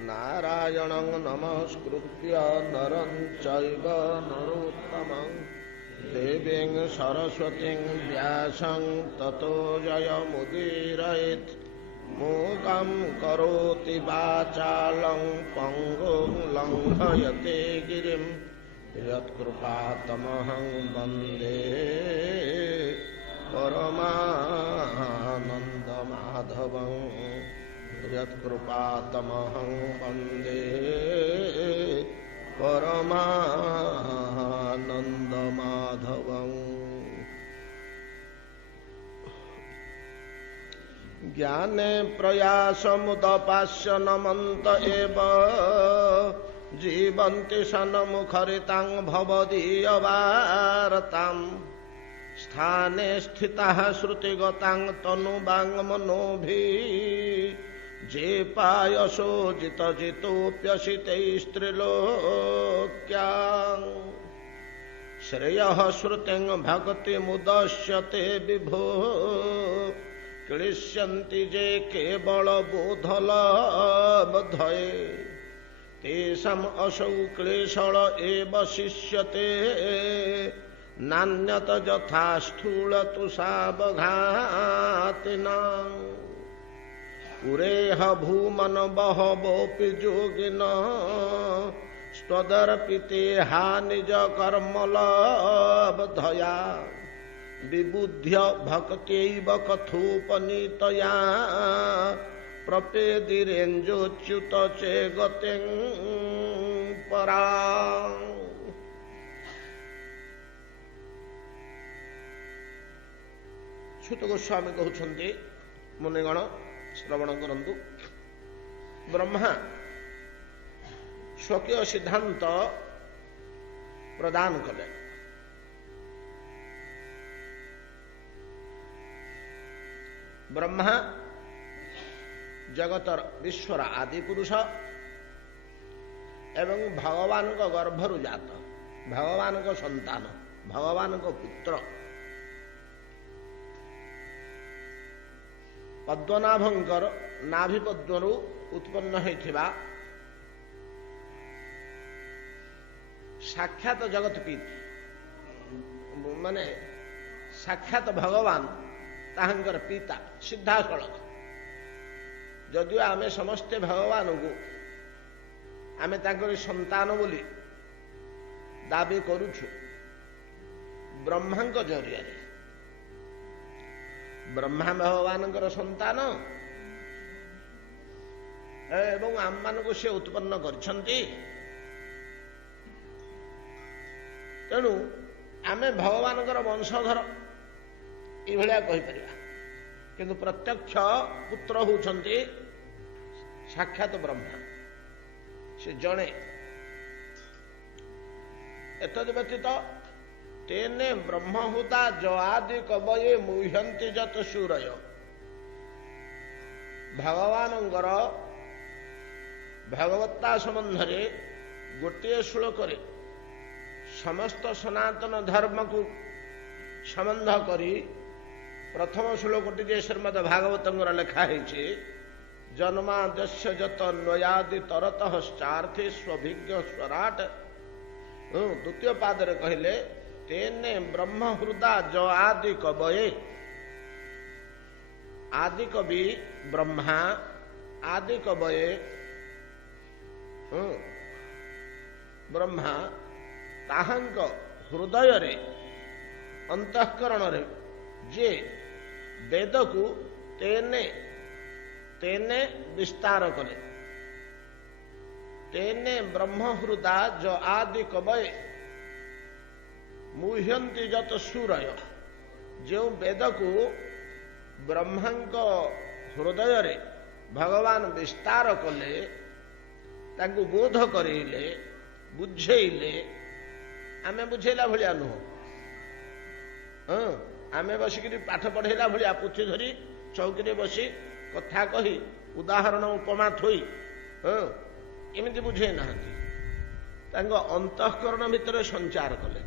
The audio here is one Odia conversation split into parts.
नारायणं नमस्कृत्य नरं चैव नरोत्तमं देवीं सरस्वतीं व्यासं ततो जयमुदीरयेत्। मूकं करोति वाचालं पङ्गुं लङ्घयते गिरिं यत्कृपातमहं वन्दे परमानन्दमाधवं। यत्कृपातमहं वन्दे परमानन्दमाधवम्। ज्ञाने प्रयासमुदपास्य नमन्त एव जीवन्ति सन्मुखरितां भवदीयवार्ताम्। स्थाने स्थिताः श्रुतिगतां तनुवाङ्मनोभिः जे पायसो जितजितोऽप्यसितैस्त्रिलोक्यां। श्रेयः श्रुतिं भक्तिमुदश्यते विभो क्लिश्यन्ति जे केवलबोधलब्धये। तेषाम् असौ क्लेशळ एव शिष्यते नान्यत यथा स्थूलतुषावघातिनां। पुरेह भूमन बहवोऽपि योगिनः स्वदर्पिते निज कर्मलब्धया। विबुध्य भक्त्यैव कथोपनीतया प्रपेदिरेञ्जोच्युत चे गतिं परां। च्युत गोस्वामी कहउछन्ति, मुनिगण श्रवण करंतु। ब्रह्मा स्वकीय सिद्धांत प्रदान कले। ब्रह्मा जगतर विश्वर आदि पुरुष एवं भगवान को गर्भरु जात, भगवान को संतान, भगवान को पुत्र। पद्मनाभंकर नाभि पद्मरु उत्पन्न होइथिबा साक्षात जगत पीति माने साक्षात भगवान ताहंकर पिता सिद्धासलख। जदिओ आमे समस्ते भगवान को आमे तांकर संतान बोली दाबी करूछु, ब्रह्मांक जरिया ब्रह्मा भगवान संतान एवं आम मान को से उत्पन्न करछन्ति। तेणु आमे भगवान वंशधर ये कहीपर, किंतु प्रत्यक्ष पुत्र होउछन्ति साक्षात ब्रह्मा से जणे। एतद् व्यतीत तेने ब्रह्महुता जो आदि कवये मुह्यंति जत सूरय। भगवानंकर भगवत्ता संबंधरे गोटे श्लोक समस्त सनातन धर्म को संबंध करी प्रथम श्लोकटी जे श्रीमद भागवतंगर लेखा है जन्माद्यस्य जत न्वयादि तरतः चार्थे स्वभिज्ञ स्वराट। द्वितीय पादरे कहले तेने ब्रह्म हृदा जो आदि कवये। आदि कवि ब्रह्मा, आदि कवये ब्रह्मा ताहांक हृदय रे अंतःकरण रे जे वेद को तेने तेने विस्तार करे। तेने ब्रह्म हृदा जो आदि कवये मुह्यंति जत सूरय। जो वेद को ब्रह्मांक हृदय रे भगवान विस्तार कले, तांको बोध करेले, बुझेले। आमे बुझेला भलिया नुह, आमे बसिक पाठ पढ़ेला भलिया पुथी धरी चौकी बसी कथा कही उदाहरण उपमा थोई एमती बुझे ना। अंतःकरण भितर संचार कले,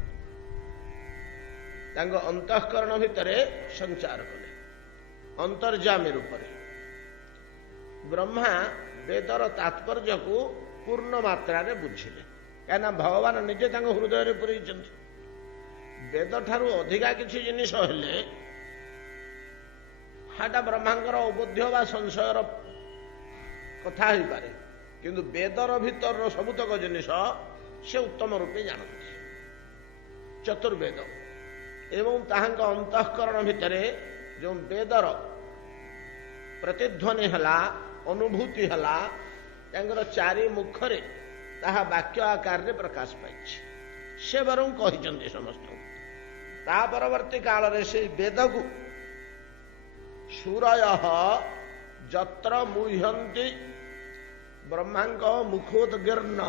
अंतःकरण भितर संचार कले अंतर्जामी रूप। ब्रह्मा ବେଦର ତାତ୍ପର୍ଯ୍ୟକୁ ପୂର୍ଣ୍ଣ ମାତ୍ରାରେ ବୁଝିଲେ। କାହିଁକିନା ଭଗବାନ ନିଜେ ତାଙ୍କ ହୃଦୟରେ ପୁରେଇଛନ୍ତି। ବେଦ ଠାରୁ ଅଧିକା କିଛି ଜିନିଷ ହେଲେ ସେଟା ବ୍ରହ୍ମାଙ୍କର ଅବୋଧ୍ୟ ବା ସଂଶୟର କଥା ହେଇପାରେ, କିନ୍ତୁ ବେଦର ଭିତରର ସବୁତକ ଜିନିଷ ସେ ଉତ୍ତମ ରୂପେ ଜାଣନ୍ତି। ଚତୁର୍ବେଦ ଏବଂ ତାହାଙ୍କ ଅନ୍ତଃକରଣ ଭିତରେ ଯେଉଁ ବେଦର ପ୍ରତିଧ୍ୱନି ହେଲା, ଅନୁଭୂତି ହେଲା, ତାଙ୍କର ଚାରି ମୁଖରେ ତାହା ବାକ୍ୟ ଆକାରରେ ପ୍ରକାଶ ପାଇଛି। ସେ ବରଂ କହିଛନ୍ତି ସମସ୍ତଙ୍କୁ। ତା ପରବର୍ତ୍ତୀ କାଳରେ ସେଇ ବେଦକୁ ସୁରୟ ଯତ୍ର ମୁହ୍ୟନ୍ତି ବ୍ରହ୍ମାଙ୍କ ମୁଖୋଦ୍ଗୀର୍ଣ୍ଣ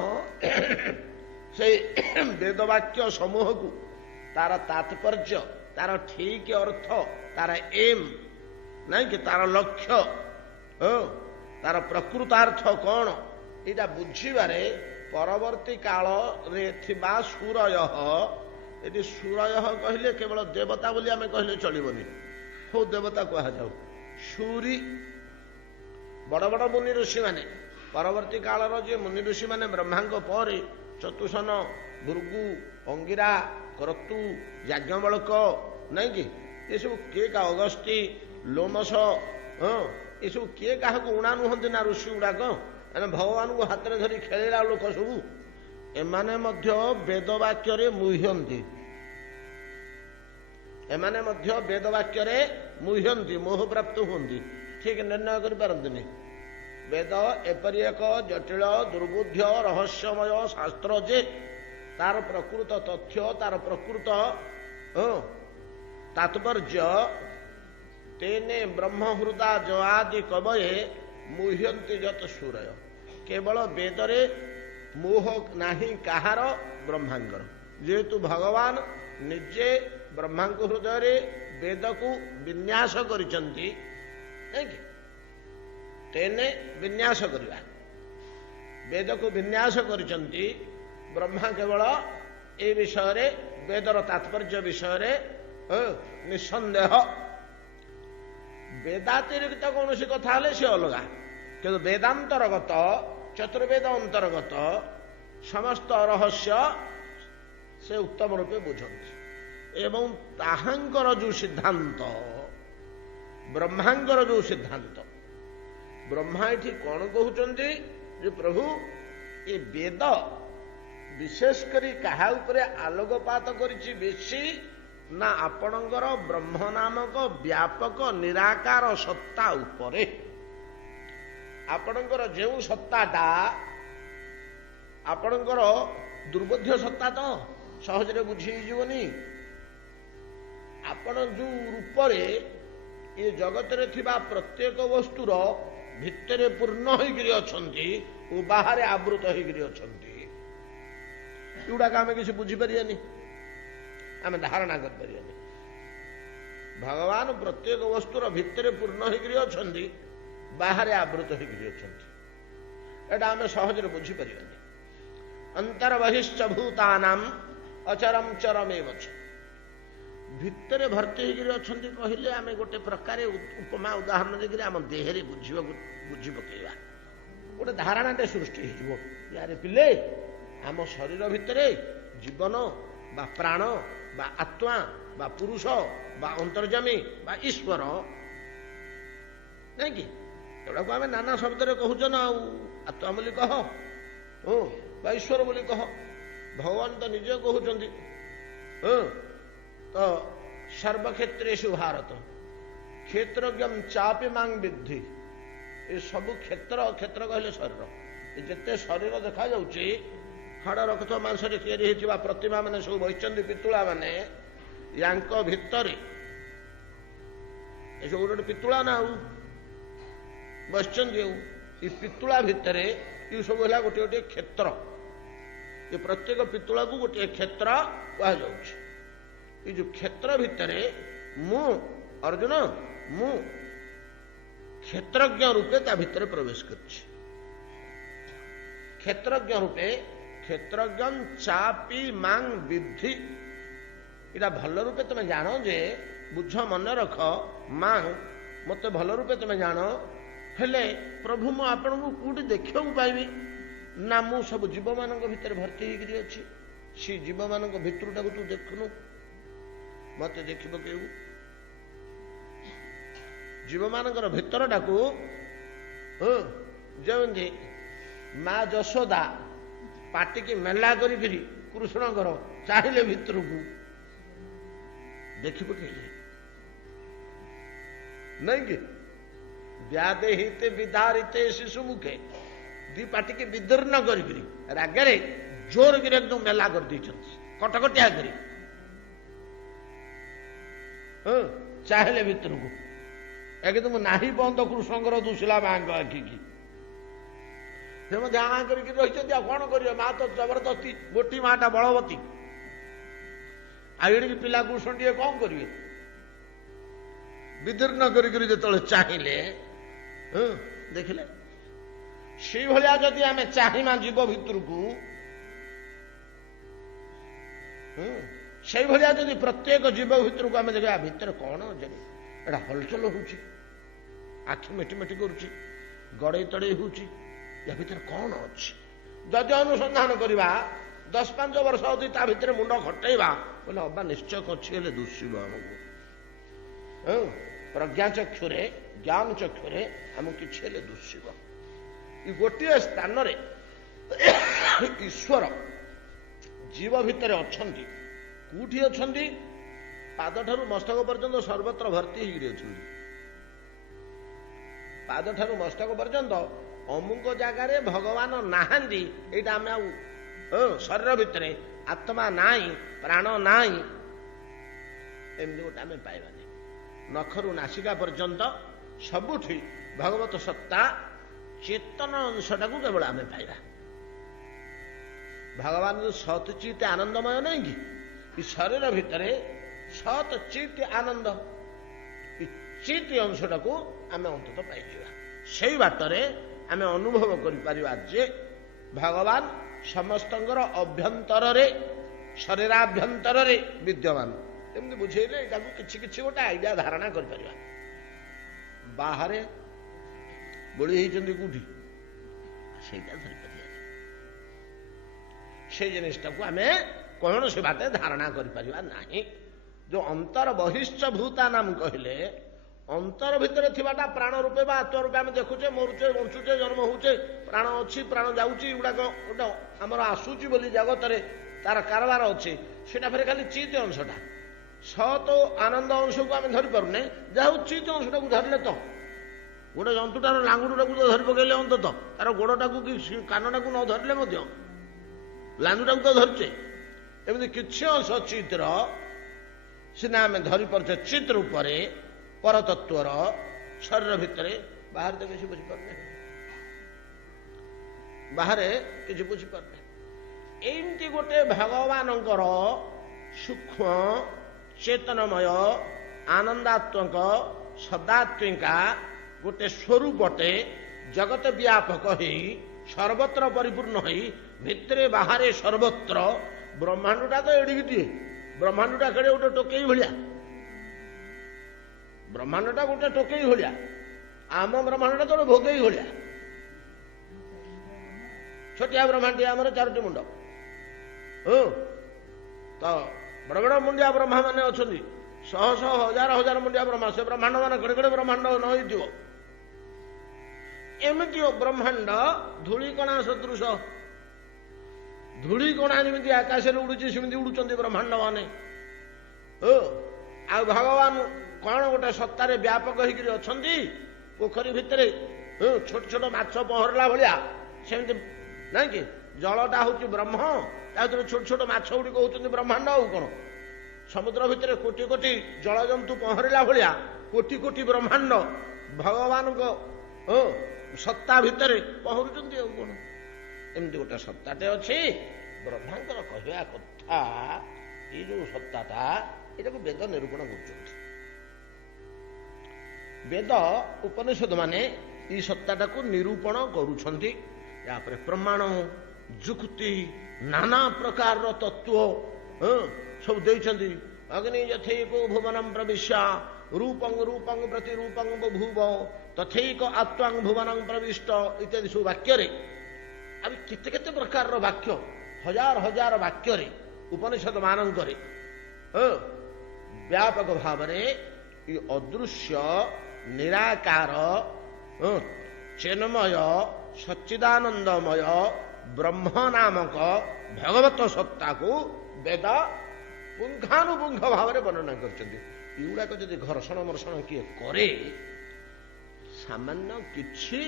ସେଇ ବେଦବାକ୍ୟ ସମୂହକୁ ତାର ତାତ୍ପର୍ଯ୍ୟ, ତାର ଠିକ ଅର୍ଥ, ତାର ଏମ୍ ନାଇଁ କି ତାର ଲକ୍ଷ୍ୟ, ତାର ପ୍ରକୃତାର୍ଥ କ'ଣ, ଏଇଟା ବୁଝିବାରେ ପରବର୍ତ୍ତୀ କାଳରେ ଥିବା ସୁରୟ, ଏଠି ସୁରୟ କହିଲେ କେବଳ ଦେବତା ବୋଲି ଆମେ କହିଲେ ଚଳିବନି। ହଉ ଦେବତା କୁହାଯାଉ। ସୁରୀ ବଡ଼ ବଡ଼ ମୁନି ଋଷିମାନେ, ପରବର୍ତ୍ତୀ କାଳର ଯେ ମୁନି ଋଷିମାନେ ବ୍ରହ୍ମାଙ୍କ ପରେ ଚତୁସନ, ଭୃଗୁ, ଅଙ୍ଗିରା, କ୍ରତୁ, ଯାଜ୍ଞବଳକ ନାଇଁ କି ଏସବୁ କିଏ କା ଅଗସ୍ତି, ଲୋମସ, ଏସବୁ କିଏ କାହାକୁ ଉଣା ନୁହନ୍ତି ନା ଋଷି ଗୁଡାକ, ମାନେ ଭଗବାନଙ୍କୁ ହାତରେ ଧରି ଖେଳିଲା ଲୋକ ସବୁ, ଏମାନେ ମଧ୍ୟ ବେଦବାକ୍ୟରେ ମୁହ୍ୟନ୍ତି। ଏମାନେ ମଧ୍ୟ ବେଦବାକ୍ୟରେ ମୁହ୍ୟନ୍ତି, ମୋହପ୍ରାପ୍ତ ହୁଅନ୍ତି, ଠିକ ନିର୍ଣ୍ଣୟ କରିପାରନ୍ତିନି। ବେଦ ଏପରି ଏକ ଜଟିଳ ଦୁର୍ବୁଦ୍ଧ ରହସ୍ୟମୟ ଶାସ୍ତ୍ର ଯେ ତାର ପ୍ରକୃତ ତଥ୍ୟ, ତାର ପ୍ରକୃତ ତାତ୍ପର୍ଯ୍ୟ ତେନେ ବ୍ରହ୍ମହୃଦା ଜଆଦି କବୟେ ମୁହ୍ୟନ୍ତି ଯତ ସୁରୟ। କେବଳ ବେଦରେ ମୋହ ନାହିଁ କାହାର, ବ୍ରହ୍ମାଙ୍କର। ଯେହେତୁ ଭଗବାନ ନିଜେ ବ୍ରହ୍ମାଙ୍କ ହୃଦୟରେ ବେଦକୁ ବିନ୍ୟାସ କରିଛନ୍ତି, ନାଇଁକି ତେନେ ବିନ୍ୟାସ କରିବା, ବେଦକୁ ବିନ୍ୟାସ କରିଛନ୍ତି। ବ୍ରହ୍ମା କେବଳ ଏ ବିଷୟରେ, ବେଦର ତାତ୍ପର୍ଯ୍ୟ ବିଷୟରେ ନିଃସନ୍ଦେହ। ବେଦାତିରିକ୍ତ କୌଣସି କଥା ହେଲେ ସେ ଅଲଗା, କିନ୍ତୁ ବେଦାନ୍ତର୍ଗତ, ଚତୁର୍ବେଦ ଅନ୍ତର୍ଗତ ସମସ୍ତ ରହସ୍ୟ ସେ ଉତ୍ତମ ରୂପେ ବୁଝନ୍ତି। ଏବଂ ତାହାଙ୍କର ଯେଉଁ ସିଦ୍ଧାନ୍ତ, ବ୍ରହ୍ମାଙ୍କର ଯେଉଁ ସିଦ୍ଧାନ୍ତ, ବ୍ରହ୍ମା ଏଠି କ'ଣ କହୁଛନ୍ତି ଯେ ପ୍ରଭୁ ଏ ବେଦ ବିଶେଷ କରି କାହା ଉପରେ ଆଲୋକପାତ କରିଛି ବେଶୀ ନା ଆପଣଙ୍କର ବ୍ରହ୍ମ ନାମକ ବ୍ୟାପକ ନିରାକାର ସତ୍ତା ଉପରେ। ଆପଣଙ୍କର ଯେଉଁ ସତ୍ତାଟା ଆପଣଙ୍କର ଦୁର୍ବୋଧ୍ୟ ସତ୍ତା ତ ସହଜରେ ବୁଝି ହେଇଯିବନି। ଆପଣ ଯେଉଁ ରୂପରେ ଏ ଜଗତରେ ଥିବା ପ୍ରତ୍ୟେକ ବସ୍ତୁର ଭିତରେ ପୂର୍ଣ୍ଣ ହୋଇକରି ଅଛନ୍ତି ଓ ବାହାରେ ଆବୃତ ହୋଇକରି ଅଛନ୍ତି, ଏଗୁଡ଼ାକ ଆମେ କିଛି ବୁଝିପାରିବାନି, ଆମେ ଧାରଣା କରିପାରିବାନି। ଭଗବାନ ପ୍ରତ୍ୟେକ ବସ୍ତୁର ଭିତରେ ପୂର୍ଣ୍ଣ ହୋଇକରି ଅଛନ୍ତି, ବାହାରେ ଆବୃତ ହୋଇକରି ଅଛନ୍ତି, ଏଇଟା ଆମେ ସହଜରେ ବୁଝିପାରିବାନି। ଅନ୍ତର୍ବହିଶ୍ଚ ଭୂତାନାଂ ଅଚରଂ ଚରମେବଚ। ଭିତରେ ଭର୍ତ୍ତି ହେଇକରି ଅଛନ୍ତି କହିଲେ ଆମେ ଗୋଟେ ପ୍ରକାର ଉପମା ଉଦାହରଣ ଦେଇକରି ଆମ ଦେହରେ ବୁଝି ପକେଇବା, ଗୋଟେ ଧାରଣାଟେ ସୃଷ୍ଟି ହେଇଯିବ। ୟାରେ ପିଲେ, ଆମ ଶରୀର ଭିତରେ ଜୀବନ ବା ପ୍ରାଣ ବା ଆତ୍ମା ବା ପୁରୁଷ ବା ଅନ୍ତର୍ଯାମୀ ବା ଈଶ୍ୱର ନାଇଁ କି, ଏଗୁଡ଼ାକୁ ଆମେ ନାନା ଶବ୍ଦରେ କହୁଛ ନା। ଆଉ ଆତ୍ମା ବୋଲି କହ, ବା ଈଶ୍ୱର ବୋଲି କହ। ଭଗବାନ ତ ନିଜେ କହୁଛନ୍ତି ତ ସର୍ବକ୍ଷେତ୍ରେଷୁ ଭାରତ କ୍ଷେତ୍ରଜ୍ଞମ୍ ଚାପି ମାଙ୍ଗ ବିଦ୍ଧି। ଏ ସବୁ କ୍ଷେତ୍ର, କ୍ଷେତ୍ର କହିଲେ ଶରୀର, ଯେତେ ଶରୀର ଦେଖାଯାଉଛି, ହାଡ଼ ରକ୍ତ ମାଂସରେ ତିଆରି ହେଇଥିବା ପ୍ରତିମା ମାନେ ସବୁ ବସିଛନ୍ତି, ପିତୁଳା ମାନେ, ୟାଙ୍କ ଭିତରେ ଏସବୁ ଗୋଟେ ପିତୁଳା ନା ଆଉ ବସିଛନ୍ତି। ଆଉ ଏ ପିତୁଳା ଭିତରେ ଏ ସବୁ ହେଲା ଗୋଟିଏ ଗୋଟିଏ କ୍ଷେତ୍ର। ଏ ପ୍ରତ୍ୟେକ ପିତୁଳାକୁ ଗୋଟିଏ କ୍ଷେତ୍ର କୁହାଯାଉଛି। ଏ ଯୋଉ କ୍ଷେତ୍ର ଭିତରେ ମୁଁ ଅର୍ଜୁନ, ମୁଁ କ୍ଷେତ୍ରଜ୍ଞ ରୂପେ ତା ଭିତରେ ପ୍ରବେଶ କରିଛି। କ୍ଷେତ୍ରଜ୍ଞ ରୂପେ, କ୍ଷେତ୍ରଜ୍ଞ ଚାପି ମାଙ୍ଗ ବିଦ୍ଧି। ଏଇଟା ଭଲ ରୂପେ ତମେ ଜାଣ ଯେ, ବୁଝ, ମନେ ରଖ, ମାଙ୍ଗ ମତେ ଭଲ ରୂପେ ତମେ ଜାଣ, हेले प्रभु मु आपण को कोठी देखियो पाइबी ना मु सब जीव मानक भितर भर्ती होगी अच्छी सी जीव मानक भितरटा तू देखुनु मत देख पकेबू जीव मानकर भितरटा को जमी माँ यशोदा पाटिकी मेला करी कृष्णकर चाहिए भितर को देख पकेले नहीं कि व्यादे हिते विदारिते शिशु मुखे दी पाटी के विदीर्ण करी रागरे जोर गिर एकदम मेला कर दी कटकटिया करी चाहले भितर को एकदम नाही बंद कृष्णकर दुशिला मांग आखिकी ध्यान करके रही कौन कर माँ तो जबरदस्ती गोटी माटा बलवती आगे पिला कृष्ण टे कौन करेंगे विदीर्ण करी जो चाहिए देखिले से भाया जदि आम चाहिमा जीव भितर को से भाया जदि प्रत्येक जीव भितर को आम देखा भितर कौन एटा हलचल हो आखि मेटी मेटी करुच्ची गड़े तड़े हो भितर कौन अच्छी जदि अनुसंधान करवा 10-5 वर्ष अवधि ता भितर मुंड खटेवा बोले अबा निश्चय अच्छी दुष्ब आमको प्रज्ञा चक्षुरे ज्ञान चक्षुरे आमको किसी दुष्ब गोटे स्थान ईश्वर जीव भितर अच्छा कौटी अच्छा पाद ठारू मस्तक पर्यंत सर्वत्र भर्ती हो पाद ठारू मस्तक पर्यंत अमुक जगार भगवान नहांती यहाँ आम शरीर भितर आत्मा नाई प्राण नाई एमती गोटे आम पाइबानी नखरू नासिका पर्यंत सबुठी भगवत सत्ता चेतन अंशटा को केवल आम पाइबा भगवान जो सत चित आनंदमय नहीं कि शरीर भितर सत चित आनंद चित अंशटा को आम अंतत पाइबा से बाटरे आम अनुभव करें भगवान समस्तंकर अभ्यंतर शरीराभ्यंतर विद्यमान एमती बुझेले किसी किसी गोटे आइडिया धारणा कर बाहर बोली होती कौटी से जिनटा को आम कौन से बाटे धारणा करना जो अंतर बहिश्च भूता नाम कहले अंतर भितर थिबाटा प्राण रूपे बा आत्मा रूपे आम देखुचे मरुचे बंचुचे जन्म होचे प्राण अच्छी प्राण जाऊँगी गुड़ाक गोटे आमर आसूची बोली जगत तार कारबार अच्छे सेटा फेर खाली चित अंशटा सत आनंद अंश को आम धरी पारे जहाँ चित अंशटा को धरले तो गोटे जंतुटार लांगुटा को तो धरी पकड़े अंतत तार गोड़टा को कि कानटा को न धरले लांगुटा को तो धरचे एमती किसी अंश चित्र सीना आम धरी पारे चित रूप परतत्वर शरीर भितर बाहर तो किसी बुझीपारे बाहर किसी बुझीपारे एमती गोटे भगवानंकर सूक्ष्म चेतनमय आनंदात्मक सदात्मिका गोटे स्वरूपटे जगत व्यापक ही सर्वत्र परिपूर्ण ही भितरे बाहर सर्वत्र ब्रह्मांडटा तो एडिटे ब्रह्मांडटा कड़े गोटे टोकई भाया ब्रह्मांडटा गोटे टोकई भाया आम ब्रह्मांडटा तो भोगई भाया छोटिया ब्रह्मांड आमर 4टी मुंड तो बड़ बड़ मुंडिया ब्रह्मा मैंने अच्छा 100 हजार मुंडिया ब्रह्मा से ब्रह्मांड मान कड़े कड़े ब्रह्मांड नई एमती ब्रह्मांड धूलिकणा सदृश धूलिकणा जमी आकाश उड़ुची सेमती उड़ुंट ब्रह्मांड माने आ भगवान कौन गोटे सत्तार व्यापक होकर पोखरी भितर छोट छोट माछ पहरला भाया सेमती ना कि जलटा हूँ ब्रह्म तादर छोट छोट माछ गुड़िक होती ब्रह्मांड आउ कौन समुद्र भितर कोटी कोटी जलजंतु पहरला भाया कोटी कोटी ब्रह्मांड भगवान को सत्ता भितर पहरुंट कौन एमती गोटे सत्ताटे अच्छी ब्रह्मांकर कहवा कथा ये जो सत्ताटा ये वेद निरूपण कर वेद उपनिषद माने ये सत्ताटा को निरूपण करुछंती यापर प्रमाण जुक्ति नाना प्रकार तत्व सब देइछंती अग्नि यथेको भुवनम प्रविश्य रूपं रूपं प्रतिरूपं बभूव ତଥୈକ ଆତ୍ୱାଂ ଭୁବନଂ ପ୍ରବିଷ୍ଟ ଇତ୍ୟାଦି ସବୁ ବାକ୍ୟରେ ଆମେ କେତେ କେତେ ପ୍ରକାରର ବାକ୍ୟ ହଜାର ହଜାର ବାକ୍ୟରେ ଉପନିଷଦ ମାନଙ୍କରେ ବ୍ୟାପକ ଭାବରେ ଏ ଅଦୃଶ୍ୟ ନିରାକାର ଚିନ୍ମୟ ସଚ୍ଚିଦାନନ୍ଦମୟ ବ୍ରହ୍ମ ନାମକ ଭଗବତ ସତ୍ତାକୁ ବେଦ ପୁଙ୍ଖାନୁପୁଙ୍ଖ ଭାବରେ ବର୍ଣ୍ଣନା କରିଛନ୍ତି। ଏଗୁଡ଼ାକ ଯଦି ଘର୍ଷଣ ମର୍ଷଣ କିଏ କରେ ସାମାନ୍ୟ କିଛି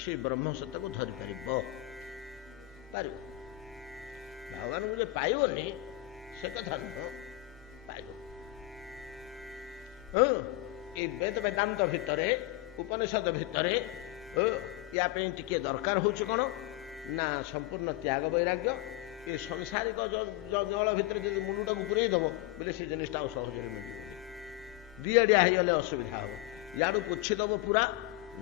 ସେ ବ୍ରହ୍ମ ସତ୍ତାକୁ ଧରିପାରିବ ପାରିବ। ଭଗବାନଙ୍କୁ ଯେ ପାଇବନି ସେ କଥା ନୁହଁ, ପାଇବ। ଏ ବେଦ ବେଦାନ୍ତ ଭିତରେ ଉପନିଷଦ ଭିତରେ ୟା ପାଇଁ ଟିକେ ଦରକାର ହଉଛି କଣ ନା ସମ୍ପୂର୍ଣ୍ଣ ତ୍ୟାଗ ବୈରାଗ୍ୟ। ଏ ସଂସାରିକ ଜଳ ଭିତରେ ଯଦି ମୁଣ୍ଡଟାକୁ ପୁରେଇ ଦବ ବୋଲେ ସେ ଜିନିଷଟା ଆଉ ସହଜରେ ମିଳିବନି। ଦିଆଡ଼ିଆ ହେଇଗଲେ ଅସୁବିଧା ହବ। ଇଆଡୁ ପୋଛିଦବ ପୁରା,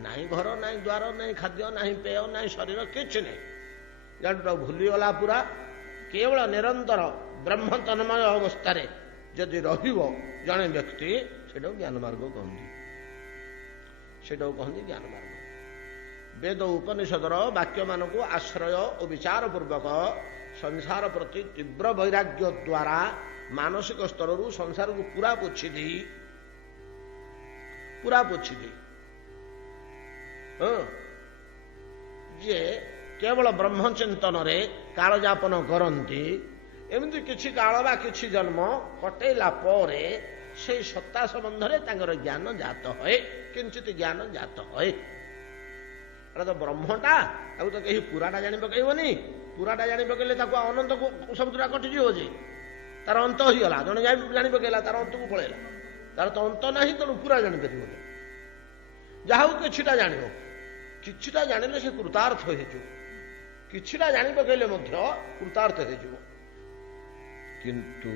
ନାହିଁ ଘର ନାହିଁ ଦ୍ୱାର ନାହିଁ ଖାଦ୍ୟ ନାହିଁ ପେୟ ନାହିଁ ଶରୀର କିଛି ନାହିଁ। ଇଆଡୁଟାକୁ ଭୁଲିଗଲା ପୁରା, କେବଳ ନିରନ୍ତର ବ୍ରହ୍ମ ତନ୍ମୟ ଅବସ୍ଥାରେ ଯଦି ରହିବ ଜଣେ ବ୍ୟକ୍ତି, ସେଇଟାକୁ ଜ୍ଞାନ ମାର୍ଗ କହନ୍ତି। ସେଇଟାକୁ କହନ୍ତି ଜ୍ଞାନ ମାର୍ଗ। ବେଦ ଉପନିଷଦର ବାକ୍ୟମାନଙ୍କୁ ଆଶ୍ରୟ ଓ ବିଚାର ପୂର୍ବକ ସଂସାର ପ୍ରତି ତୀବ୍ର ବୈରାଗ୍ୟ ଦ୍ୱାରା ମାନସିକ ସ୍ତରରୁ ସଂସାରକୁ ପୁରା ପୋଛି ଦେଇ ଯେ କେବଳ ବ୍ରହ୍ମଚିନ୍ତନରେ କାଳଯାପନ କରନ୍ତି। ଏମିତି କିଛି କାଳ ବା କିଛି ଜନ୍ମ କଟେଇଲା ପରେ ସେଇ ସତ୍ତା ସମ୍ବନ୍ଧରେ ତାଙ୍କର ଜ୍ଞାନ ଜାତ ହୁଏ, କିଞ୍ଚିତ ଜ୍ଞାନ ଜାତ ହୁଏ। ଏଟା ତ ବ୍ରହ୍ମଟା, ତାକୁ ତ କେହି ପୁରାଟା ଜାଣି ପକେଇବନି। ପୁରାଟା ଜାଣି ପକେଇଲେ ତାକୁ ଅନନ୍ତକୁ ସବୁଟା କଟିଯିବ ଯେ, ତାର ଅନ୍ତ ହେଇଗଲା। ଜଣେ ଜାଣି ପକେଇଲା, ତାର ଅନ୍ତକୁ ପଳେଇଲା, ତାର ତ ଅନ୍ତ ନାହିଁ, ତେଣୁ ପୁରା ଜାଣିପାରିବନି। ଯାହା ହଉ କିଛିଟା ଜାଣିବ, କିଛିଟା ଜାଣିଲେ ସେ କୃତାର୍ଥ ହେଇଯିବ। କିଛିଟା ଜାଣି ପକେଇଲେ ମଧ୍ୟ କୃତାର୍ଥ ହେଇଯିବ। କିନ୍ତୁ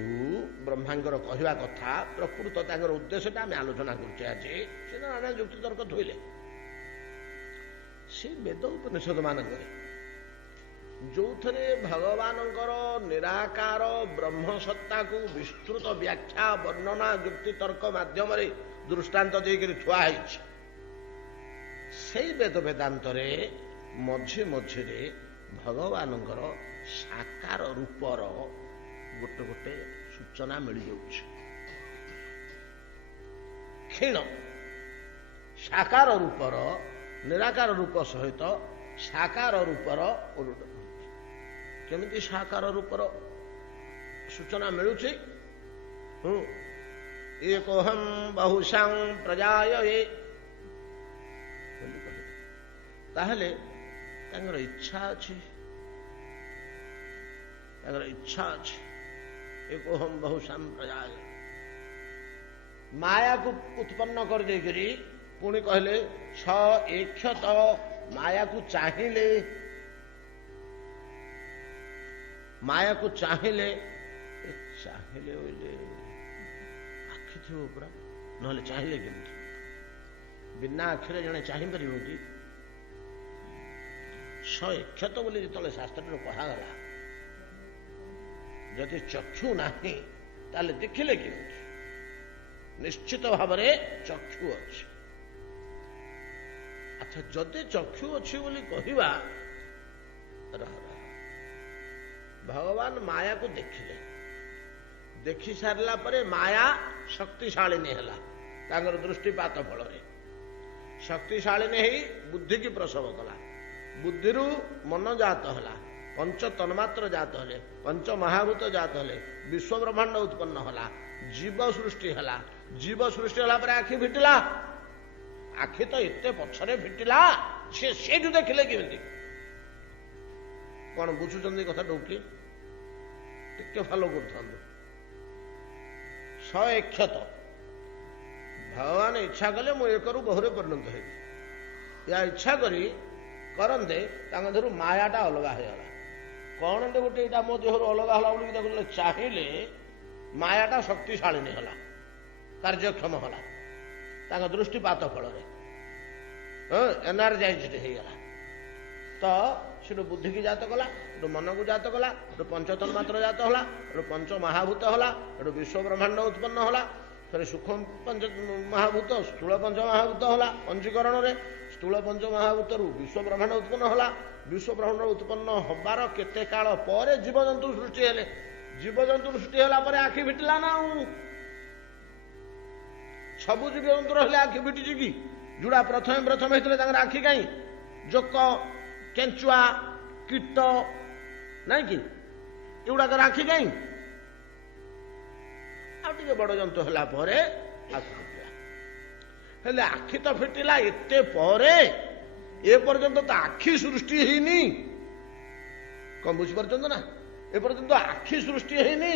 ବ୍ରହ୍ମାଙ୍କର କହିବା କଥା ପ୍ରକୃତ ତାଙ୍କର ଉଦ୍ଦେଶ୍ୟଟା ଆମେ ଆଲୋଚନା କରୁଛେ ଆଜି। ସେ ନାନା ଯୁକ୍ତି ତର୍କ ଥୋଇଲେ ସେ ବେଦ ଉପନିଷଦ ମାନଙ୍କରେ ଯୋଉଥିରେ ଭଗବାନଙ୍କର ନିରାକାର ବ୍ରହ୍ମ ସତ୍ତାକୁ ବିସ୍ତୃତ ବ୍ୟାଖ୍ୟା ବର୍ଣ୍ଣନା ଯୁକ୍ତି ତର୍କ ମାଧ୍ୟମରେ ଦୃଷ୍ଟାନ୍ତ ଦେଇକରି ଥୁଆ ହେଇଛି। ସେଇ ବେଦ ବେଦାନ୍ତରେ ମଝି ମଝିରେ ଭଗବାନଙ୍କର ସାକାର ରୂପର ଗୋଟେ ଗୋଟେ ସୂଚନା ମିଳିଯାଉଛି। କ୍ଷୀଣ ସାକାର ରୂପର ନିରାକାର ରୂପ ସହିତ ସାକାର ରୂପର କେମିତି ସାକାର ରୂପର ସୂଚନା ମିଳୁଛି? ଏକୋହଂ ବହୁଶାଂ ପ୍ରଜାୟେ, ତାହେଲେ ତାଙ୍କର ଇଚ୍ଛା ଅଛି, ତାଙ୍କର ଇଚ୍ଛା ଅଛି। ଏକୋହଂ ବହୁଶାଂ ପ୍ରଜାୟେ, ମାୟାକୁ ଉତ୍ପନ୍ନ କରିଦେଇକରି ପୁଣି କହିଲେ ସ ଏକ୍ଷତ, ମାୟାକୁ ଚାହିଁଲେ, ମାୟାକୁ ଚାହିଁଲେ। ଚାହିଁଲେ ବୋଇଲେ ଆଖି ଥିବ ପୁରା, ନହେଲେ ଚାହିଁଲେ କେମିତି? ବିନା ଆଖିରେ ଜଣେ ଚାହିଁପାରିବ କି? ସ ଏକ୍ଷତ ବୋଲି ଯେତେବେଳେ ଶାସ୍ତ୍ରରେ କୁହାଗଲା, ଯଦି ଚକ୍ଷୁ ନାହିଁ ତାହେଲେ ଦେଖିଲେ କେମିତି? ନିଶ୍ଚିତ ଭାବରେ ଚକ୍ଷୁ ଅଛି। ଆଚ୍ଛା, ଯଦି ଚକ୍ଷୁ ଅଛି ବୋଲି କହିବା, ଭଗବାନ ମାୟାକୁ ଦେଖିଲେ, ଦେଖି ସାରିଲା ପରେ ମାୟା ଶକ୍ତିଶାଳିନୀ ହେଲା ତାଙ୍କର ଦୃଷ୍ଟିପାତ ଫଳରେ। ଶକ୍ତିଶାଳିନୀ ହେଇ ବୁଦ୍ଧିକି ପ୍ରସବ କଲା, ବୁଦ୍ଧିରୁ ମନ ଜାତ ହେଲା, ପଞ୍ଚ ତନ୍ମାତ୍ର ଜାତ ହେଲେ, ପଞ୍ଚ ମହାଭୂତ ଜାତ ହେଲେ, ବିଶ୍ୱ ବ୍ରହ୍ମାଣ୍ଡ ଉତ୍ପନ୍ନ ହେଲା, ଜୀବ ସୃଷ୍ଟି ହେଲା। ଜୀବ ସୃଷ୍ଟି ହେଲା ପରେ ଆଖି ଫିଟିଲା। ଆଖି ତ ଏତେ ପଛରେ ଫିଟିଲା, ସେ ସେଇଠୁ ଦେଖିଲେ କେମିତି? କଣ ବୁଝୁଛନ୍ତି କଥା ଡୋକି? ଟିକେ ଫଲୋ କରୁଥାନ୍ତୁ। ସ ଏକ୍ଷତ, ଭଗବାନ ଇଚ୍ଛା କଲେ ମୁଁ ଏକରୁ ବହୁରେ ପରିଣତ ହେବି। ୟା ଇଚ୍ଛା କରି କରନ୍ତେ ତାଙ୍କ ଦେହରୁ ମାୟାଟା ଅଲଗା ହେଇଗଲା। କଣ ଗୋଟେ ଏଇଟା ମୋ ଦେହରୁ ଅଲଗା ହେଲା ବୋଲି ତାକୁ ଚାହିଁଲେ ମାୟାଟା ଶକ୍ତିଶାଳିନୀ ହେଲା, କାର୍ଯ୍ୟକ୍ଷମ ହେଲା ତାଙ୍କ ଦୃଷ୍ଟିପାତ ଫଳରେ, ଏନର୍ଜାଇଜ୍ଡ ହେଇଗଲା। ତ ସେଠୁ ବୁଦ୍ଧିକି ଜାତ କଲା, ସେଠୁ ମନକୁ ଜାତ କଲା, ସେଠୁ ପଞ୍ଚତନ୍ମାତ୍ର ଜାତ ହେଲା, ସେଠୁ ପଞ୍ଚ ମହାଭୂତ ହେଲା, ସେଠୁ ବିଶ୍ୱ ବ୍ରହ୍ମାଣ୍ଡ ଉତ୍ପନ୍ନ ହେଲା। ଥରେ ସୂକ୍ଷ୍ମ ପଞ୍ଚ ମହାଭୂତ ସ୍ଥୂଳ ପଞ୍ଚ ମହାଭୂତ ହେଲା ପଞ୍ଚୀକରଣରେ। ସ୍ଥୂଳ ପଞ୍ଚ ମହାଭୂତରୁ ବିଶ୍ୱ ବ୍ରହ୍ମାଣ୍ଡ ଉତ୍ପନ୍ନ ହେଲା। ବିଶ୍ୱ ବ୍ରହ୍ମାଣ୍ଡ ଉତ୍ପନ୍ନ ହବାର କେତେ କାଳ ପରେ ଜୀବଜନ୍ତୁ ସୃଷ୍ଟି ହେଲେ। ଜୀବଜନ୍ତୁ ସୃଷ୍ଟି ହେଲା ପରେ ଆଖି ଫିଟିଲା ନା ଆଉ? ସବୁ ଜୀବଜନ୍ତୁ ରହିଲେ ଆଖି ଫିଟିଛି କି? ଯୋଉଟା ପ୍ରଥମେ ହେଇଥିଲେ ତାଙ୍କର ଆଖି କାହିଁ? ଜୋକ, କେଞ୍ଚୁଆ, କୀଟ ନାଇଁ କି ଏଗୁଡାକର ଆଖି କାହିଁ? ଆଉ ଟିକେ ବଡ ଜନ୍ତୁ ହେଲା ପରେ ଆଖି ଫିଟିଲା। ହେଲେ ଆଖି ତ ଫିଟିଲା ଏତେ ପରେ, ଏପର୍ଯ୍ୟନ୍ତ ତ ଆଖି ସୃଷ୍ଟି ହେଇନି। କଣ ବୁଝିପାରୁଛନ୍ତି ନା? ଏପର୍ଯ୍ୟନ୍ତ ଆଖି ସୃଷ୍ଟି ହେଇନି।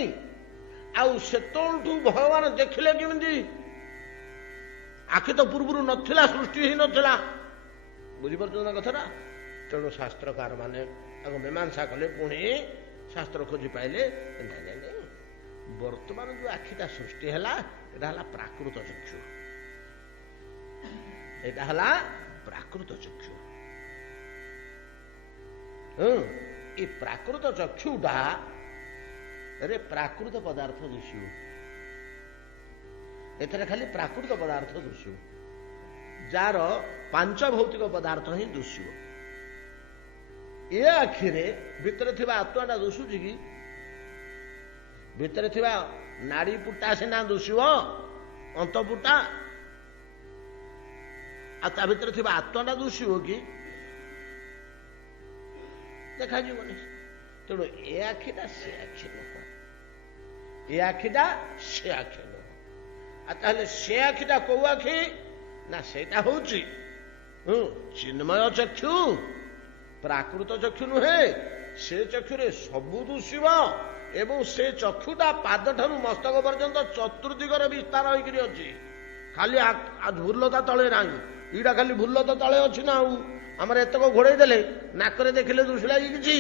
ଆଉ ସେତେବେଳଠୁ ଭଗବାନ ଦେଖିଲେ କେମିତି? ଆଖି ତ ପୂର୍ବରୁ ନଥିଲା, ସୃଷ୍ଟି ହେଇନଥିଲା। ବୁଝିପାରୁଛନ୍ତି ନା କଥାଟା? ତେଣୁ ଶାସ୍ତ୍ରକାର ମାନେ ତାକୁ ମୀମାଂସା କଲେ। ପୁଣି ଶାସ୍ତ୍ର ଖୋଜି ପାଇଲେ ନାଇଁ, ବର୍ତ୍ତମାନ ଯୋଉ ଆଖିଟା ସୃଷ୍ଟି ହେଲା ଏଟା ହେଲା ପ୍ରାକୃତ ଚକ୍ଷୁ। ଏଟା ହେଲା ପ୍ରାକୃତ ଚକ୍ଷୁ। ଏ ପ୍ରାକୃତ ଚକ୍ଷୁଟା ରେ ପ୍ରାକୃତ ପଦାର୍ଥ ଦିଶିବ। ଏଥିରେ ଖାଲି ପ୍ରାକୃତ ପଦାର୍ଥ ଦିଶିବ, ଯାହାର ପାଞ୍ଚ ଭୌତିକ ପଦାର୍ଥ ହିଁ ଦିଶିବ। ଏ ଆଖିରେ ଭିତରେ ଥିବା ଆତ୍ମାଟା ଦିଶୁଛି କି? ଭିତରେ ଥିବା ନାଡି ପୁଟା ସିନା ଦିଶିବ, ଅନ୍ତପୁଟା, ଆଉ ତା ଭିତରେ ଥିବା ଆତ୍ମାଟା ଦିଶିବ କି? ଦେଖାଯିବନି। ତେଣୁ ଏ ଆଖିଟା ସେ ଆଖି ନୁହଁ, ଏ ଆଖିଟା ସେ ଆଖି ନୁହଁ। ଆଉ ତାହେଲେ ସେ ଆଖିଟା କୋଉ ଆଖି? ନା ସେଇଟା ହଉଛି ଚିନ୍ମୟ ଚକ୍ଷୁ, ପ୍ରାକୃତ ଚକ୍ଷୁ ନୁହେଁ। ସେ ଚକ୍ଷୁରେ ସବୁ ଦିଶିବ ଏବଂ ସେ ଚକ୍ଷୁଟା ପାଦଠାରୁ ମସ୍ତକ ପର୍ଯ୍ୟନ୍ତ ଚତୁର୍ଦିଗରେ ବିସ୍ତାର ହେଇକିରି ଅଛି। ଖାଲି ଭୁଲତା ତଳେ ନାହିଁ। ଏଇଟା ଖାଲି ଭୁଲତା ତଳେ ଅଛି ନା। ଆଉ ଆମର ଏତକ ଘୋଡେଇ ଦେଲେ ନାକରେ ଦେଖିଲେ ଦୁଶିଲା କିଛି?